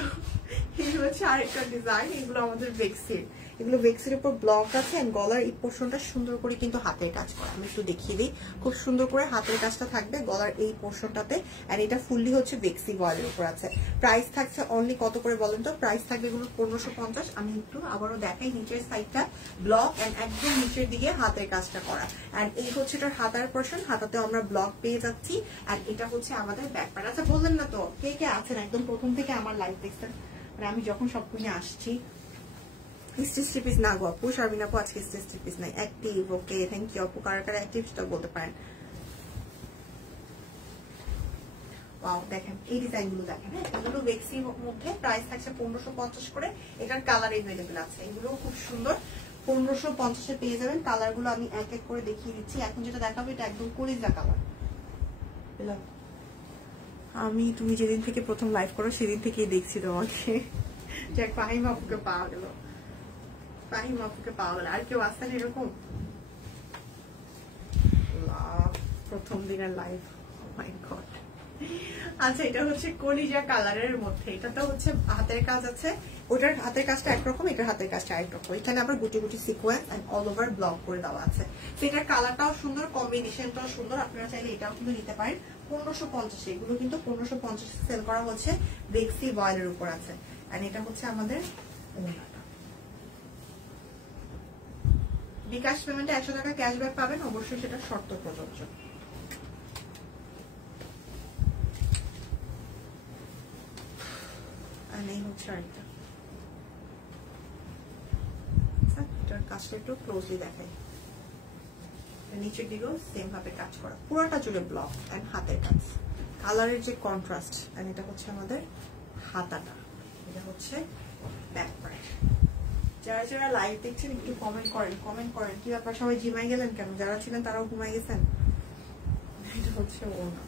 এই হচ্ছে আরেকটা ডিজাইন, এগুলো আমাদের বেক্সির, এগুলো বেক্সির উপর ব্লক আছে এন্ড গলার এই পোর্শনটা সুন্দর করে কিন্তু হাতের কাজ করা। আমি একটু দেখিয়ে দিই, খুব সুন্দর করে হাতের কাজটা থাকবে গলার এই পোর্শনটাতে এন্ড এটা ফুললি হচ্ছে বেক্সি ভয়েলের উপর আছে। প্রাইস থাকছে অনলি কত করে বলেন তো? প্রাইস থাকবে এগুলো 1550। আমি একটু আবারও দেখাই, নিচের সাইডটা ব্লক এন্ড একদম নিচের দিকে হাতের কাজটা করা এন্ড এই হচ্ছে এটার হাতার পোর্শন, হাতাতেও আমরা ব্লক পেয়ে যাচ্ছি এন্ড এটা হচ্ছে আমাদের ব্যাক পার্ট। আচ্ছা বললেন না তো কে কে আছেন একদম প্রথম থেকে আমার লাইভ দেখছেন, মানে আমি যখন সব কিনে আসছি। স্টিচ পিস না গো আপু, শারমিন আপু আজকে স্টিচ পিস নাই, অ্যাক্টিভ। ওকে থ্যাংক ইউ আপু, কারা কারা অ্যাক্টিভ সেটা বলতে পারেন। ওয়াও দেখেন এই ডিজাইন গুলো দেখেন, হ্যাঁ এগুলো বেক্সির মধ্যে প্রাইস থাকছে 1550 করে। এটার কালার এভেলেবেল আছে, এগুলো খুব সুন্দর, 1550 পেয়ে যাবেন। কালার গুলো আমি এক এক করে দেখিয়ে দিচ্ছি। এখন যেটা দেখাবো এটা একদম কলিজা কালার। আমি তুমি যেদিন থেকে প্রথম লাইভ করো সেদিন থেকেই দেখছি তোমাকে। যাক ফাহিম আপুকে পাওয়া গেল, ফাহিম আপুকে পাওয়া গেল। আর কেউ আসতেন এরকম? প্রথম দিনের লাইভ, মাই গড। আচ্ছা এটা হচ্ছে কলিজা কালারের মধ্যে, এটা তো হচ্ছে হাতের কাজ আছে, ওটার হাতের কাজটা একরকম, এটার হাতের কাজটা একরকম। এখানে আবার গুটি গুটি sequence and all over block করে দেওয়া আছে। সেটার কালারটাও সুন্দর, কম্বিনেশনটাও সুন্দর, আপনারা চাইলে এটাও কিন্তু নিতে পারেন। 1550, এগুলো কিন্তু 1550 সেল করা হচ্ছে, বেক্সি ভয়েলের উপর আছে এন্ড এটা হচ্ছে আমাদের ওড়নাটা। বিকাশ পেমেন্টে 100 টাকা ক্যাশব্যাক পাবেন, অবশ্যই সেটা শর্ত প্রযোজ্য। এই হচ্ছে আরেকটা, এটার কাজটা একটু ক্লোজলি দেখাই। নিচের দিকেও সেম ভাবে কাজ করা, পুরোটা জুড়ে ব্লক এন্ড হাতের কাজ, কালারের যে কন্ট্রাস্ট এন্ড এটা হচ্ছে আমাদের হাতাটা, এটা হচ্ছে ব্যাক পার্ট। যারা যারা লাইভ দেখছেন একটু কমেন্ট করেন কি ব্যাপার, সবাই জিমাই গেলেন কেন? যারা ছিলেন তারাও ঘুমাই গেছেন। এটা হচ্ছে ওড়না,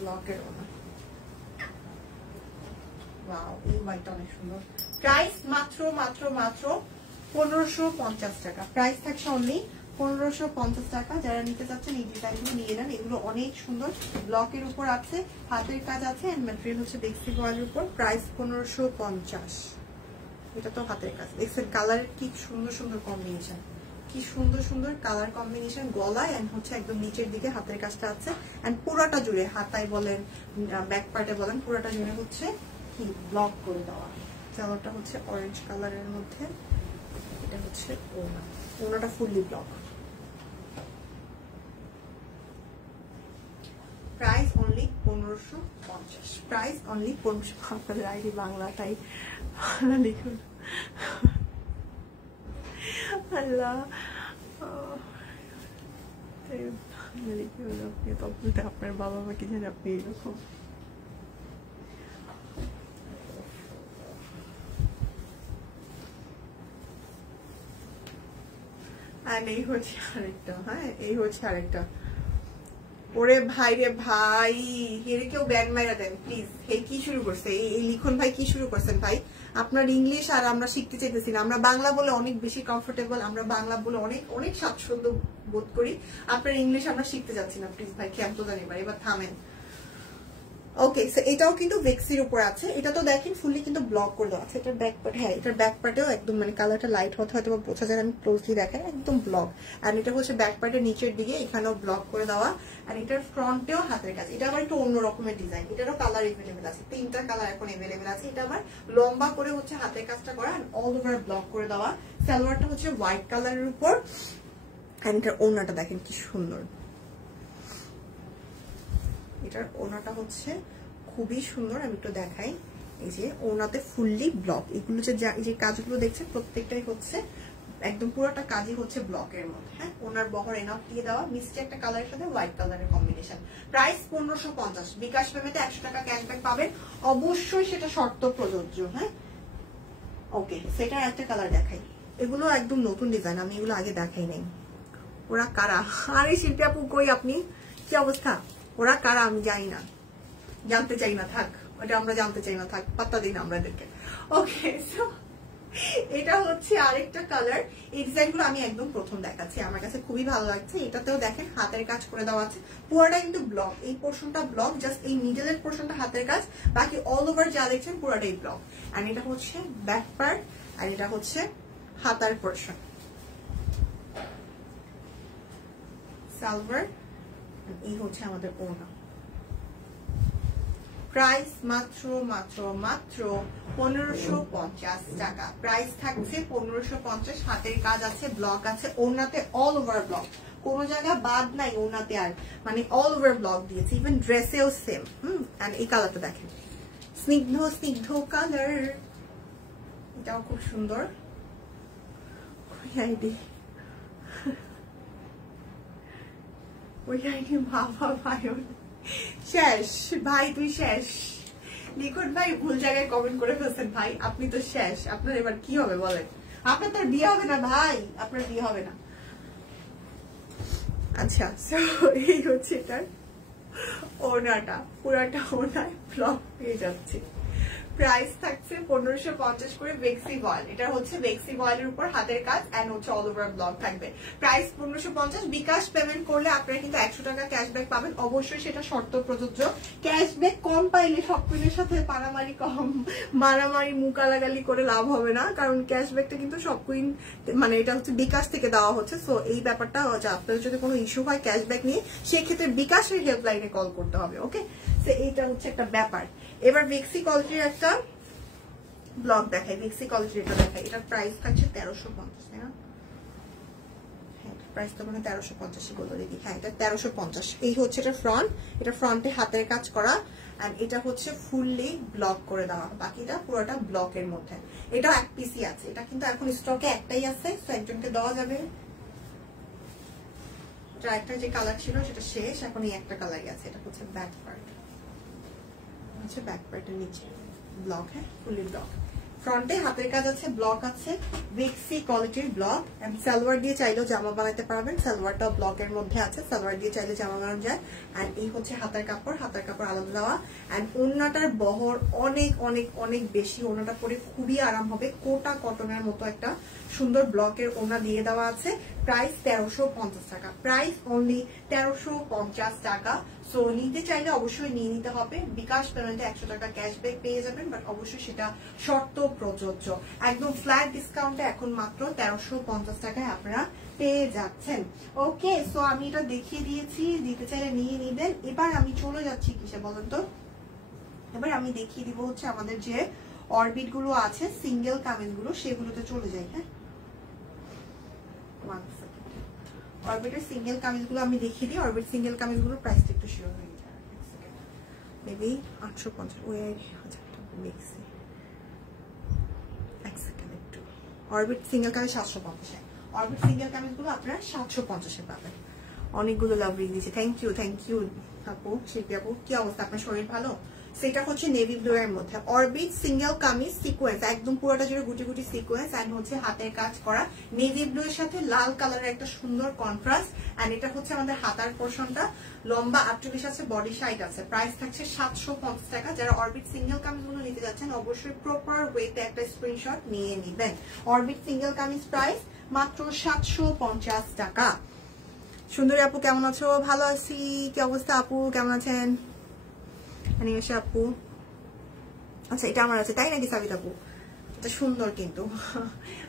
ব্লকের ওড়না। ওয়াও এই হোয়াইটটা অনেক সুন্দর। প্রাইস মাত্র 1550 টাকা। প্রাইস থাকছে অনলি 1550 টাকা। যারা নিতে চাচ্ছেন এই ডিজাইনগুলো নিয়ে নেন, এগুলো অনেক সুন্দর, ব্লকের উপর আছে, হাতের কাজ আছে এন্ড ম্যাটেরিয়াল হচ্ছে বেক্সি ভয়েলের উপর। প্রাইস 1550। এটা তো হাতের কাজ, দেখছেন কালারের কি সুন্দর সুন্দর কম্বিনেশন, কি সুন্দর সুন্দর কালার কম্বিনেশন। গলায় এন্ড হচ্ছে একদম নিচের দিকে হাতের কাজটা আছে এন্ড পুরোটা জুড়ে, হাতায় বলেন ব্যাক পার্টে বলেন, পুরোটা জুড়ে হচ্ছে কি ব্লক করে দেওয়া। কালারটা হচ্ছে অরেঞ্জ কালারের মধ্যে, এটা হচ্ছে ওড়না, ওড়নাটা fully block. Price only 1550। Price only 1550। আপনাদের আইডি বাংলাটাই বাংলা লিখুন। আল্লাহ আপনার বাবা মা কি জানে আপনি এরকম। এই হচ্ছে আরেকটা, হ্যাঁ এই হচ্ছে আরেকটা। ওরে ভাই রে ভাই, এর কেউ ব্যাগ মাইরা দেন প্লিজ। হে কি শুরু করছে এই লিখন ভাই, কি শুরু করছেন ভাই? আপনার ইংলিশ আর আমরা শিখতে চাইতেছি না, আমরা বাংলা বলে অনেক বেশি কমফোর্টেবল, আমরা বাংলা বলে অনেক অনেক স্বাচ্ছন্দ্য বোধ করি। আপনার ইংলিশ আমরা শিখতে যাচ্ছি না প্লিজ ভাই, কেমন তো জানি এবার থামেন। ওকে সো এটাও কিন্তু বেক্সির উপর আছে, এটা তো দেখেন ফুললি কিন্তু ব্লক করে দেওয়া আছে। এটার ব্যাক পার্ট, হ্যাঁ এটার ব্যাক পার্টেও একদম মানে কালারটা লাইট হতে হয়তো বোঝা যায়, আমি ক্লোজলি দেখাই, একদম ব্লক। আর এটা হচ্ছে ব্যাক পার্টের নিচের দিকে, এখানেও ব্লক করে দেওয়া। আর এটার ফ্রন্টেও হাতের কাজ, এটা আবার একটু অন্য রকমের ডিজাইন, এটারও কালার এভেলেবেল আছে, 3টা কালার এখন এভেলেবেল আছে। এটা আবার লম্বা করে হচ্ছে হাতের কাজটা করা, অল ওভার ব্লক করে দেওয়া। সালোয়ারটা হচ্ছে হোয়াইট কালারের উপর আর এটার ওড়নাটা দেখেন কি সুন্দর। এটার ওড়নাটা হচ্ছে খুবই সুন্দর, আমি একটু দেখাই। এই যে ওড়নাতে ফুললি ব্লক, এগুলো যে কাজগুলো দেখছেন প্রত্যেকটাই হচ্ছে একদম পুরোটা কাজই হচ্ছে ব্লকের মধ্যে। হ্যাঁ ওনার বহর এনাফ দিয়ে দেওয়া, মিষ্টি একটা কালারের সাথে হোয়াইট কালারের কম্বিনেশন। প্রাইস 1550। বিকাশ পেমেন্টে 100 টাকা ক্যাশব্যাক পাবেন, অবশ্যই সেটা শর্ত প্রযোজ্য। হ্যাঁ ওকে সেটার একটা কালার দেখাই, এগুলো একদম নতুন ডিজাইন, আমি এগুলো আগে দেখাই নাই। ওরা কারা? আরে শিল্পী আপু কই আপনি, কি অবস্থা? ওরা কারা আমি জানি না, জানতে চাই না, থাক ওটা আমরা জানতে চাই না, থাক পাত্তা দিন আমাদেরকে। ওকে, সো এটা হচ্ছে আরেকটা কালার। এই ডিজাইনগুলো আমি একদম প্রথম দেখাচ্ছি, আমার কাছে খুবই ভালো লাগছে। এটাতেও দেখেন হাতের কাজ করে দেওয়া আছে, পুরোটা কিন্তু ব্লক, এই পোর্শনটা ব্লক, জাস্ট এই মিডলের পোর্শনটা হাতের কাজ, বাকি অল ওভার যা দেখছেন পুরোটাই ব্লক। আর এটা হচ্ছে ব্যাক পার্ট, আর এটা হচ্ছে হাতার পোর্শন। সালভার, এই হচ্ছে আমাদের ওড়না। প্রাইস মাত্র মাত্র মাত্র 1550 টাকা। প্রাইস থাকছে 1550। হাতের কাজ আছে, ব্লক আছে, ওড়নাতে অল ওভার ব্লক, কোন জায়গা বাদ নাই ওড়নাতে, আর মানে অল ওভার ব্লক দিয়েছে, ইভেন ড্রেসেও সেম। এন্ড এই কালারটা দেখেন, স্নিগ্ধ স্নিগ্ধ কালার, এটাও খুব সুন্দর। ওই আইডি বাবা ভাই শেষ ভাই, তুই শেষ। লিখুন ভাই ভুল জায়গায় কমেন্ট করে ফেলছেন ভাই, আপনি তো শেষ। আপনার এবার কি হবে বলেন? আপনার তো বিয়ে হবে না ভাই, আপনার বিয়ে হবে না। আচ্ছা, এই হচ্ছে এটার ওড়নাটা, পুরাটা ওড়নায় ব্লক পেয়ে যাচ্ছে। প্রাইস থাকছে 1550 করে। বেক্সি ভয়েল, এটা হচ্ছে বেক্সি ভয়েলের উপর হাতের কাজ এন্ড হচ্ছে অল ওভার ব্লক থাকবে। প্রাইস 1550। বিকাশ পেমেন্ট করলে আপনারা কিন্তু 100 টাকা ক্যাশব্যাক পাবেন, অবশ্যই সেটা শর্ত প্রযোজ্য। ক্যাশব্যাক কম পাইলে সবকিছুর সাথে মারামারি কম, মারামারি মুকালাগালি করে লাভ হবে না, কারণ ক্যাশব্যাকটা কিন্তু সব কুইন মানে এটা হচ্ছে বিকাশ থেকে দেওয়া হচ্ছে। সো এই ব্যাপারটা আপনাদের যদি কোনো ইস্যু হয় ক্যাশব্যাক নিয়ে, সেক্ষেত্রে বিকাশের হেল্পলাইনে কল করতে হবে। ওকে, তো এইটা হচ্ছে একটা ব্যাপার। এবার বেক্সি কোয়ালিটির একটা ব্লক দেখাই, বেক্সি কোয়ালিটির এটা দেখাই। এটার প্রাইস থাকছে 1350, তাই না? হ্যাঁ, প্রাইস তো মানে 1350 বলে দিই। হ্যাঁ, এটা 1350। এই হচ্ছে এটা ফ্রন্ট, এটা ফ্রন্টে হাতের কাজ করা, এন্ড এটা হচ্ছে ফুললি ব্লক করে দেওয়া, বাকিটা পুরোটা ব্লকের মধ্যে। এটাও এক পিসি আছে, এটা কিন্তু এখন স্টকে একটাই আছে, তো একজনকে দেওয়া যাবে। এটা একটা যে কালার ছিল সেটা শেষ, এখন এই একটা কালারই আছে। এটা হচ্ছে ব্যাক পার্ট, হচ্ছে ব্যাক পার্টের নিচে ব্লক। হ্যাঁ, ফুলি ব্লক। ফ্রন্টে হাতের কাজ আছে, ব্লক আছে, বেক্সি কোয়ালিটির ব্লক। এন্ড সালোয়ার দিয়ে চাইলেও জামা বানাতে পারবেন, সালোয়ারটা ব্লকের মধ্যে আছে, সালোয়ার দিয়ে চাইলে জামা বানানো যায়। এন্ড এই হচ্ছে হাতের কাপড়, হাতের কাপড় আলাদা দেওয়া। এন্ড ওড়নাটার বহর অনেক অনেক অনেক বেশি, ওড়নাটা পরে খুবই আরাম হবে। কোটা কটনের মতো একটা সুন্দর ব্লকের ওড়না দিয়ে দেওয়া আছে। প্রাইস 1350 টাকা। প্রাইস অনলি 1350 টাকা। সো নিতে চাইলে অবশ্যই নিয়ে নিতে হবে। বিকাশ পেমেন্টে 100 টাকা ক্যাশব্যাক পেয়ে যাবেন, বাট অবশ্যই সেটা শর্ত প্রযোজ্য। একদম ফ্ল্যাট ডিসকাউন্টে এখন মাত্র 1350 টাকায় আপনারা পেয়ে যাচ্ছেন। ওকে, সো আমি এটা দেখিয়ে দিয়েছি, দিতে চাইলে নিয়ে নিবেন। এবার আমি চলে যাচ্ছি কিসে বলেন তো? এবার আমি দেখিয়ে দিব হচ্ছে আমাদের যে অরবিট গুলো আছে, সিঙ্গেল কামিজ গুলো, সেগুলোতে চলে যাই। হ্যাঁ, অরবিটের সিঙ্গেল কামিজগুলো আমি দেখিয়ে দিই। অরবিট সিঙ্গেল কামিজগুলোর প্রাইসটা একটু শিওর হয়ে যায়, মেবি 850। ওই 1000টা দেখছি, এক সেকেন্ড একটু। Orbit single kameez 750। Orbit single কামিজগুলো আপনারা 750-এ পাবেন। অনেকগুলো লাভ রিং দিয়েছে, থ্যাংক ইউ আপু, শিল্পী আপু। কি অবস্থা, আপনার শরীর ভালো? সেটা হচ্ছে নেভি ব্লু এর মধ্যে অরবিট সিঙ্গেল কামিজ সিকোয়েন্স, একদম পুরোটা জুড়ে গুটি গুটি সিকোয়েন্স, এন্ড হচ্ছে হাতের কাজ করা নেভি ব্লু এর সাথে লাল কালারের একটা সুন্দর কন্ট্রাস্ট। এন্ড এটা হচ্ছে আমাদের হাতার পোর্শনটা, লম্বা 48 আছে, বডি 60 আছে। প্রাইস থাকছে 750 টাকা। যারা অরবিট সিঙ্গেল কামিজ গুলো নিতে যাচ্ছেন অবশ্যই প্রপার ওয়েতে একটা স্ক্রিনশট নিয়ে নিবেন। অরবিট সিঙ্গেল কামিজ প্রাইস মাত্র 750 টাকা। সুন্দরী আপু কেমন আছো? ভালো আছি। কি অবস্থা আপু, কেমন আছেন? আপু আচ্ছা, এটা আমার আছে তাই নাকি সাবিত আপু? এটা সুন্দর কিন্তু।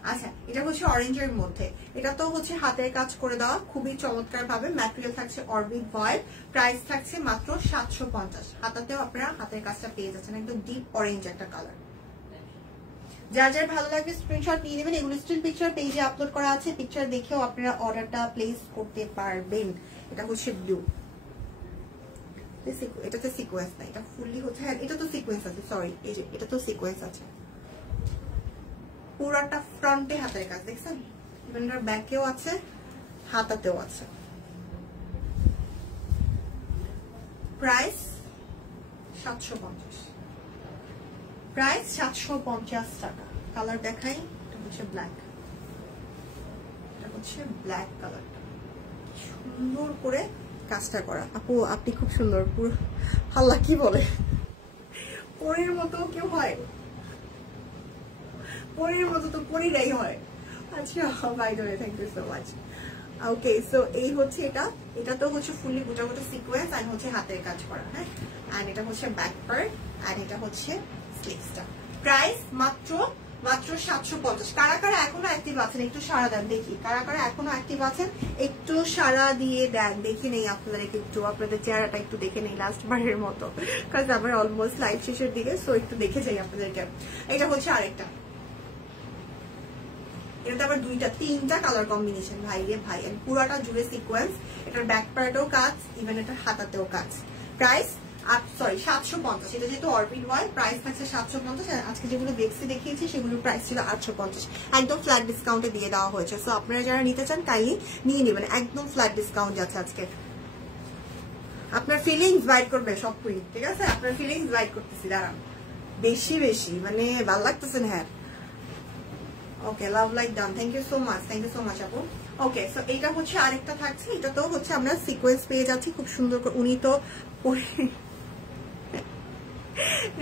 আচ্ছা, এটা হচ্ছে অরেঞ্জের মধ্যে, এটা তো হচ্ছে হাতের কাজ করে দেওয়া, খুবই চমৎকার ভাবে। ম্যাটেরিয়াল থাকছে অরবিট ভয়েল। প্রাইস থাকছে মাত্র 750। হাতাতেও আপনারা হাতের কাজটা পেয়ে যাচ্ছেন, একদম ডিপ অরেঞ্জ একটা কালার। যার যার ভালো লাগবে স্ক্রিনশট নিয়ে নেবেন। এগুলো স্টিল পিকচার পেজে আপলোড করা আছে, পিকচার দেখেও আপনারা অর্ডারটা প্লেস করতে পারবেন। এটা হচ্ছে ব্লু, এটাতে সিকোয়েন্স না, এটা ফুললি হচ্ছে। হ্যাঁ, এটা তো সিকোয়েন্স আছে, সরি, এই যে এটা তো সিকোয়েন্স আছে। পুরাটা ফ্রন্টে হাতের কাজ দেখছেন, ইভেন এর ব্যাকেও আছে, হাতাতেও আছে। প্রাইস 750। প্রাইস 750 টাকা। কালার দেখাই, এটা হচ্ছে ব্ল্যাক, এটা হচ্ছে ব্ল্যাক কালারটা, সুন্দর করে কাজটা করা। আপু আপনি খুব সুন্দর, পুরো আল্লাহ কি বলে পরীর মতো কেউ হয়? পরীর মতো তো পরীরাই হয়। আচ্ছা, by the way, thank you so much. Okay, so এই হচ্ছে এটা তো হচ্ছে ফুললি গোটা গোটা সিকোয়েন্স এন্ড হচ্ছে হাতের কাজ করা, হ্যাঁ, এন্ড এটা হচ্ছে ব্যাক পার্ট এন্ড এটা হচ্ছে স্লিভসটা। প্রাইস মাত্র 750। কারা কারা এখনো অ্যাক্টিভ আছেন একটু সাড়া দেন দেখি, কারা কারা এখনো অ্যাক্টিভ আছেন একটু সাড়া দিয়ে দেন, দেখি নেই আপনাদের একটু, আপনাদের চেহারাটা একটু দেখে নেই লাস্ট বারের মতো, কারণ আমার অলমোস্ট লাইভ শেষের দিকে, সো একটু দেখে যাই আপনাদেরকে। এটা হচ্ছে আরেকটা, এটা আবার 2-3টা কালার কম্বিনেশন, ভাই রে ভাই, পুরাটা জুড়ে সিকোয়েন্স, এটার ব্যাক পার্টেও কাজ, ইভেন এটার হাতাতেও কাজ। প্রাইস 750, এটা যেহেতু অরবিট ওয়াল, প্রাইস থাকছে 750। আজকে যেগুলো বেক্সি দেখিয়েছি সেগুলোর প্রাইস ছিল 850, একদম ফ্ল্যাট ডিসকাউন্টে দিয়ে দেওয়া হয়েছে। সো আপনারা যারা নিতে চান কাইন্ডলি নিয়ে নেবেন, একদম ফ্ল্যাট ডিসকাউন্ট যাচ্ছে আজকে। আপনার ফিলিংস বাইট করবে সবই, ঠিক আছে, আপনার ফিলিংস বাইট করতেছি, দাঁড়ান, বেশি বেশি মানে ভালো লাগতেছে না। হ্যাঁ, okay, love like done, thank you so much, thank you so much আপু। ওকে, সো এইটা হচ্ছে আরেকটা থাকছে, এটা তো হচ্ছে আমরা সিকোয়েন্স পেয়ে যাচ্ছি খুব সুন্দর করে। উনি তো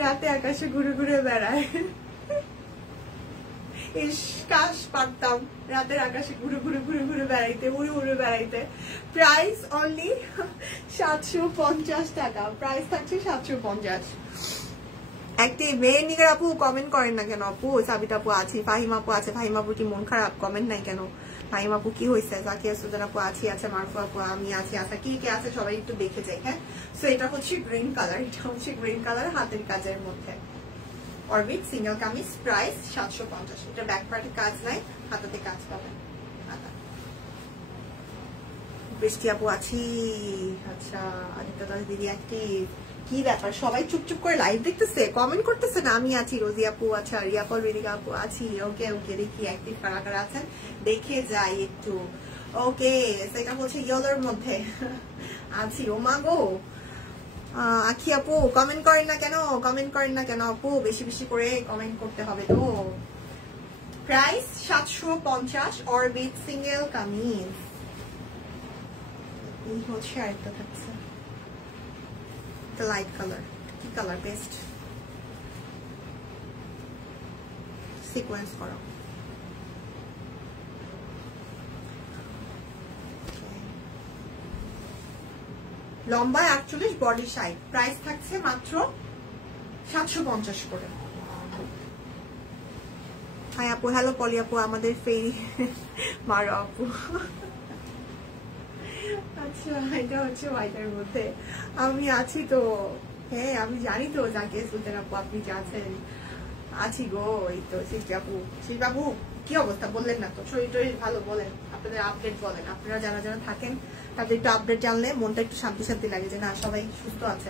রাতে আকাশে ঘুরে ঘুরে বেড়ায়, ইস কাশ পারতাম রাতের আকাশে ঘুরে ঘুরে ঘুরে ঘুরে বেড়াইতে, উড়ে উড়ে বেড়াইতে। প্রাইস অনলি 750 টাকা, প্রাইস থাকছে 750। একটি মেয়ে নিগার আপু কমেন্ট করেন না কেন আপু? সাবিত আপু আছে, ফাহিম আপু আছে, ফাহিম আপু কি মন খারাপ? কমেন্ট নাই কেন? ফাহিম আপু কি হয়েছে? জাকিয়া সুজান আপু আছে, মারফু আপু, আমি আছি, আচ্ছা কে কে আছে সবাই একটু দেখে যাই। হ্যাঁ, সো এটা হচ্ছে গ্রিন কালার, এটা হচ্ছে গ্রিন কালার হাতের কাজের মধ্যে অরবিট সিঙ্গেল কামিজ, প্রাইস 750। এটা ব্যাক পার্টে কাজ নাই, হাতাতে কাজ পাবেন। বৃষ্টি আপু আছি, আচ্ছা আদিত্য দাস দিদি অ্যাক্টিভ, কি ব্যাপার সবাই চুপচুপ করে লাইভ দেখতেছে, কমেন্ট করতেছে না? আমি আছি, রোজি আপু আচ্ছা, রিয়াপল রিদিকা আপু আছি। ওকে ওকে, দেখি অ্যাক্টিভ কারা কারা আছেন দেখে যাই একটু। ওকে, সেটা হচ্ছে ইয়েলোর মধ্যে আছি। ও মা গো, আখি আপু কমেন্ট করেন না কেন? কমেন্ট করেন না কেন আপু? বেশি বেশি করে কমেন্ট করতে হবে তো। Price 750, orbit single kameez. এই হচ্ছে আরেকটা থাকছে, লাইট কালার, কি কালার? বেস্ট সিকোয়েন্স করা। লম্বা 48, বডি 60, প্রাইস থাকছে মাত্র 750 করে। হাই আপু, হ্যালো পলি আপু, আমাদের ফেরি মারো আপু। আচ্ছা, এটা হচ্ছে হোয়াইটের মধ্যে, আমি আছি তো। হ্যাঁ, আমি জানি তো যাকে সুলতান আপু আপনি যে আছেন। আছি গো, এই তো শিল্পাবু কি অবস্থা বললেন না তো? শরীর টরীর ভালো বলেন, আপনাদের আপডেট বলেন। আপনারা যারা যারা থাকেন তাদের একটু আপডেট জানলে মনটা একটু শান্তি শান্তি লাগে যে না সবাই সুস্থ আছে।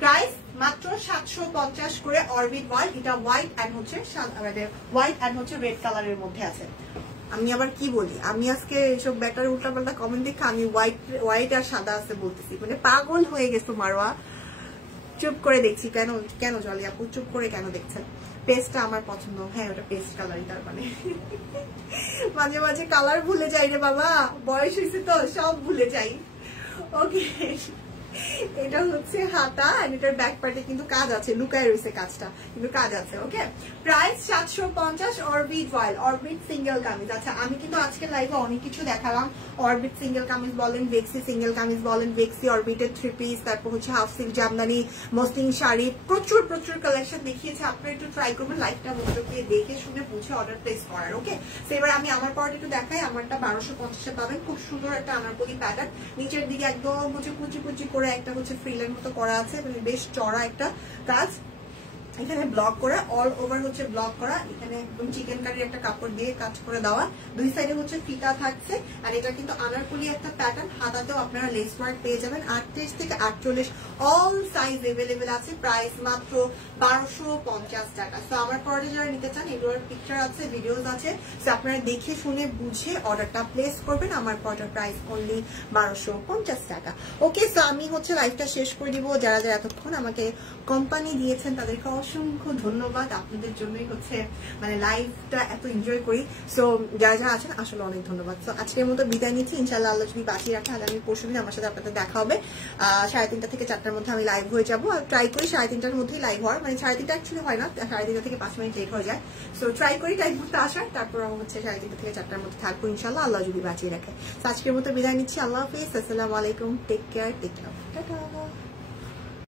প্রাইস মাত্র 750 করে, অরবিট ওয়াল, এটা হোয়াইট এন্ড হচ্ছে হোয়াইট এন্ড হচ্ছে রেড কালারের মধ্যে আছে। আমি আবার কি বলি, আমি আজকে এইসব ব্যাটার উল্টাপাল্টা কমেন্ট দেখে আমি হোয়াইট আর সাদা আছে বলতেছি, মানে পাগল হয়ে গেছো মারোয়া। চুপ করে দেখছি কেন? কেন জলি আপু চুপ করে কেন দেখছেন? পেস্টটা আমার পছন্দ। হ্যাঁ, ওটা পেস্ট কালারই, তার মানে মাঝে মাঝে কালার ভুলে যাই রে বাবা, বয়স হয়েছে তো সব ভুলে যাই। ওকে, এটা হচ্ছে হাতা, আর এটার ব্যাক পার্টে কিন্তু কাজ আছে, লুকায় রয়েছে কাজটা, কিন্তু কাজ আছে। ওকে, প্রাইস 750, অরবিট ওয়াল, অরবিট সিঙ্গেল কামিজ। আচ্ছা, আমি কিন্তু আজকে লাইভে অনেক কিছু দেখালাম, অরবিট সিঙ্গেল কামিজ বলেন, ভেক্সি সিঙ্গেল কামিজ বলেন, ভেক্সি অরবিটের 3 পিস, তারপর হচ্ছে half silk Jamdani, muslin sari, প্রচুর প্রচুর কালেকশন দেখিয়েছে। আপনারা একটু ট্রাই করবেন লাইভটা মনোযোগ দিয়ে দেখে শুনে বুঝে অর্ডার প্লেস করার। ওকে, তো এবার আমি আমার পার্ট একটু দেখাই। আমারটা 1250-এ পাবেন, খুব সুন্দর একটা আনারকলি প্যাটার্ন, নিচের দিকে একদম হচ্ছে কুচি কুচি করে একটা হচ্ছে ফ্রিলের মতো করা আছে, মানে বেশ চড়া একটা কাজ। এখানে ব্লক করা, অল ওভার হচ্ছে ব্লক করা, এখানে একদম চিকেন কারির একটা কাপড় দিয়ে কাজ করে দেওয়া, দুই সাইডে হচ্ছে ফিতা থাকছে। আর এটা কিন্তু আনারকলি একটা প্যাটার্ন, হাতাতেও আপনারা লেস ওয়ার্ক পেয়ে যাবেন। 38 থেকে 48 অল সাইজ এভেলেবেল আছে। প্রাইস মাত্র 1250 টাকা। তো আমার পরে যারা নিতে চান, এগুলোর পিকচার আছে, ভিডিওস আছে, তো আপনারা দেখে শুনে বুঝে অর্ডারটা প্লেস করবেন। আমার পরের প্রাইস অনলি 1250 টাকা। ওকে, সো আমি হচ্ছে লাইভটা শেষ করে দিব। যারা যারা এতক্ষণ আমাকে কোম্পানি দিয়েছেন তাদেরকে অসংখ্য ধন্যবাদ, আপনাদের জন্যই হচ্ছে মানে লাইভটা এত এনজয় করি। সো যারা যারা আছেন আসলে অনেক ধন্যবাদ। তো আজকের মতো বিদায় নিচ্ছি, ইনশাআল্লাহ আল্লাহ যদি বাঁচিয়ে রাখে আগামী পরশুদিন আমার সাথে আপনাদের দেখা হবে 3:30 থেকে 4টার মধ্যে আমি লাইভ হয়ে যাবো। আর ট্রাই করি 3:30টার মধ্যেই লাইভ হওয়ার, মানে 3:30 অ্যাকচুয়ালি হয় না, 3:30 থেকে 5 মিনিট লেট হয়ে যায়। সো ট্রাই করি টাইম মতো আসার, তারপর আমি হচ্ছে 3:30 থেকে 4টার মধ্যে থাকবো ইনশাআল্লাহ আল্লাহ যদি বাঁচিয়ে রাখে। তো আজকের মতো বিদায় নিচ্ছি, আল্লাহ হাফিজ, আসসালামু আলাইকুম, টেক কেয়ার, টাটা।